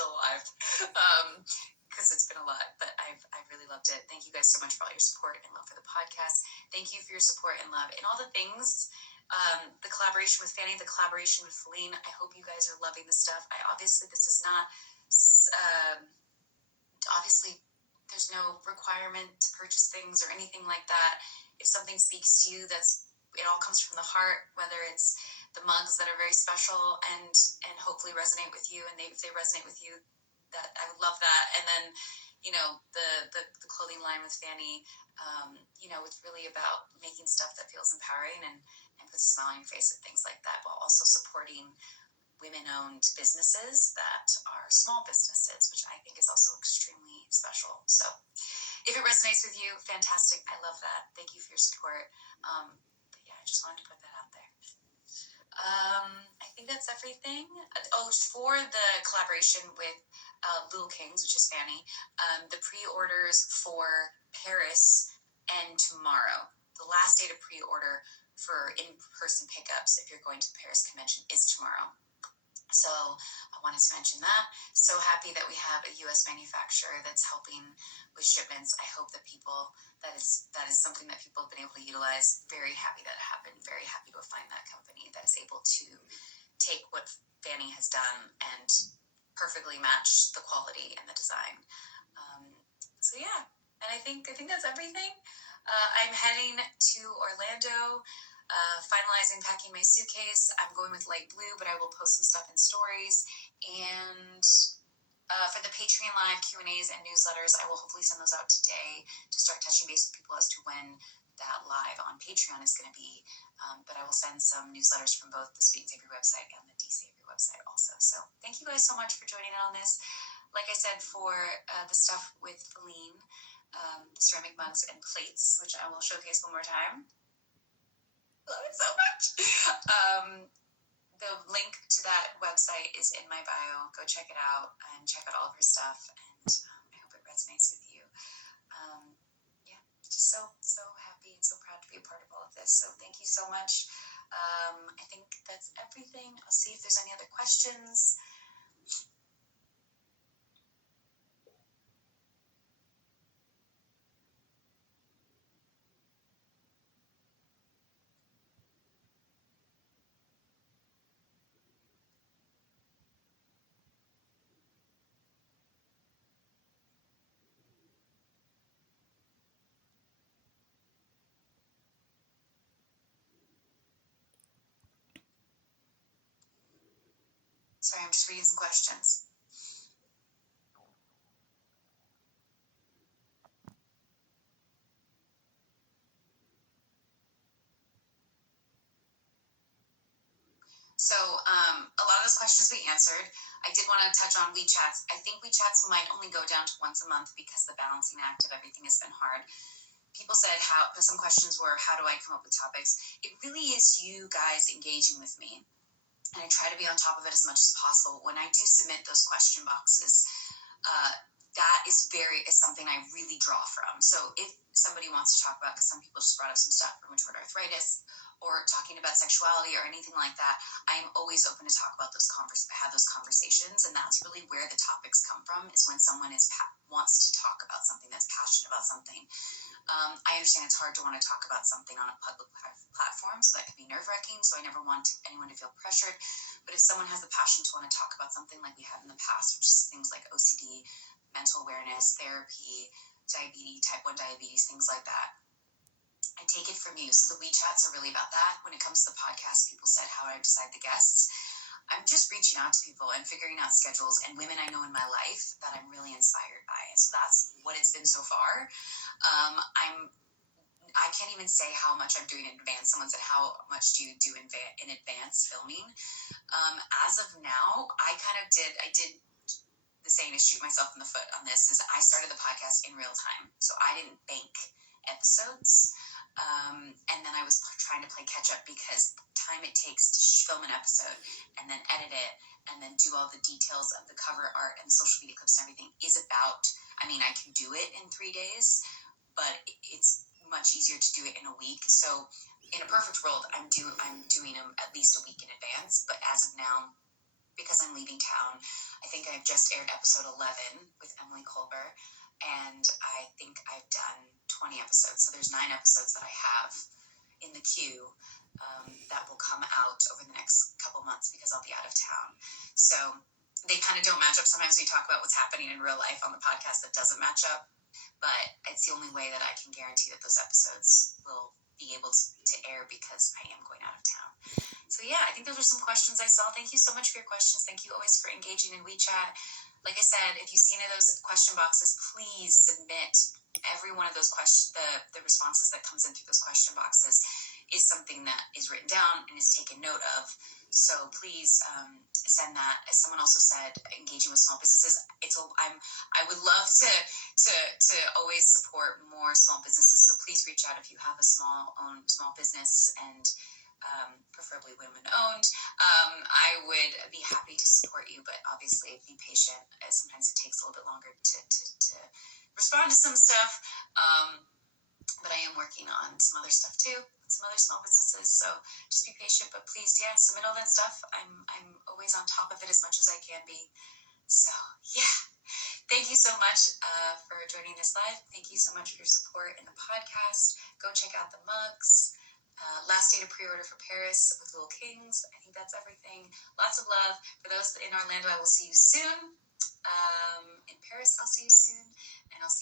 alive. Because it's been a lot, but I've really loved it. Thank you guys so much for all your support and love for the podcast. Thank you for your support and love and all the things. The collaboration with Fanny, the collaboration with Feline. I hope you guys are loving the stuff. This is not, obviously, there's no requirement to purchase things or anything like that. If something speaks to you, it all comes from the heart, whether it's the mugs that are very special and hopefully resonate with you, and if they resonate with you, that I would love that. And then, the clothing line with Fanny, it's really about making stuff that feels empowering and puts a smile on your face and things like that, while also supporting women-owned businesses that are small businesses, which I think is also extremely special. So if it resonates with you, fantastic. I love that. Thank you for your support. But yeah, I just wanted to put that out there. I think that's everything. For the collaboration with Little Kings, which is Fanny, the pre-orders for Paris end tomorrow. The last day to pre-order for in-person pickups, if you're going to the Paris convention, is tomorrow. So I wanted to mention that. So happy that we have a U.S. manufacturer that's helping with shipments. I hope that that is something that people have been able to utilize. Very happy that it happened. Very happy to find that company that is able to take what Fanny has done and perfectly match the quality and the design. So yeah, and I think that's everything. I'm heading to Orlando. Finalizing packing my suitcase. I'm going with light blue, but I will post some stuff in stories. And for the Patreon live Q&As and newsletters, I will hopefully send those out today to start touching base with people as to when that live on Patreon is going to be. But I will send some newsletters from both the Sweet and Savory website and the D-Savory website also. So thank you guys so much for joining in on this. Like I said, for the stuff with Feline, ceramic mugs and plates, which I will showcase one more time. Love it so much. The link to that website is in my bio. Go check it out and check out all of her stuff. And I hope it resonates with you. Yeah, just so happy and so proud to be a part of all of this. So thank you so much. I think that's everything. I'll see if there's any other questions. Sorry, I'm just reading some questions. So a lot of those questions we answered. I did want to touch on WeChats. I think WeChats might only go down to once a month because the balancing act of everything has been hard. People said some questions were, how do I come up with topics? It really is you guys engaging with me. And I try to be on top of it as much as possible. When I do submit those question boxes, that is something I really draw from. So if somebody wants to talk about, because some people just brought up some stuff, rheumatoid arthritis, or talking about sexuality or anything like that, I am always open to talk about have those conversations. And that's really where the topics come from, is when someone wants to talk about something, that's passionate about something. I understand it's hard to want to talk about something on a public platform, so that can be nerve-wracking, so I never want anyone to feel pressured. But if someone has the passion to want to talk about something like we have in the past, which is things like OCD, mental awareness, therapy, diabetes, type 1 diabetes, things like that, I take it from you. So the WeChats are really about that. When it comes to the podcast, people said, how do I decide the guests? I'm just reaching out to people and figuring out schedules and women I know in my life that I'm really inspired by. And so that's what it's been so far. I can't even say how much I'm doing in advance. Someone said, how much do you do in advance filming? As of now, I did the saying is shoot myself in the foot on this, is I started the podcast in real time. So I didn't bank episodes. And then I was trying to play catch up because the time it takes to film an episode and then edit it and then do all the details of the cover art and social media clips and everything is about, I can do it in 3 days, but it's much easier to do it in a week. So in a perfect world, I'm doing them at least a week in advance. But as of now, because I'm leaving town, I think I've just aired episode 11 with Emily Colbert, and I think I've done 20 episodes. So there's 9 episodes that I have in the queue that will come out over the next couple months because I'll be out of town. So they kind of don't match up. Sometimes we talk about what's happening in real life on the podcast that doesn't match up. But it's the only way that I can guarantee that those episodes will be able to air because I am going out of town. So yeah, I think those are some questions I saw. Thank you so much for your questions. Thank you always for engaging in WeChat. Like I said, if you see any of those question boxes, please submit every one of those questions. The responses that comes in through those question boxes is something that is written down and is taken note of. So please send that. As someone also said, engaging with small businesses. I would love to always support more small businesses. So please reach out if you have a small business and preferably women-owned. I would be happy to support you, but obviously be patient. Sometimes it takes a little bit longer to respond to some stuff. But I am working on some other stuff too, some other small businesses. So just be patient, but please, submit all that stuff. I'm always on top of it as much as I can be. So yeah, thank you so much for joining this live. Thank you so much for your support in the podcast. Go check out the mugs. Last day to pre-order for Paris with Little Kings. I think that's everything. Lots of love. For those in Orlando, I will see you soon. In Paris, I'll see you soon. And I'll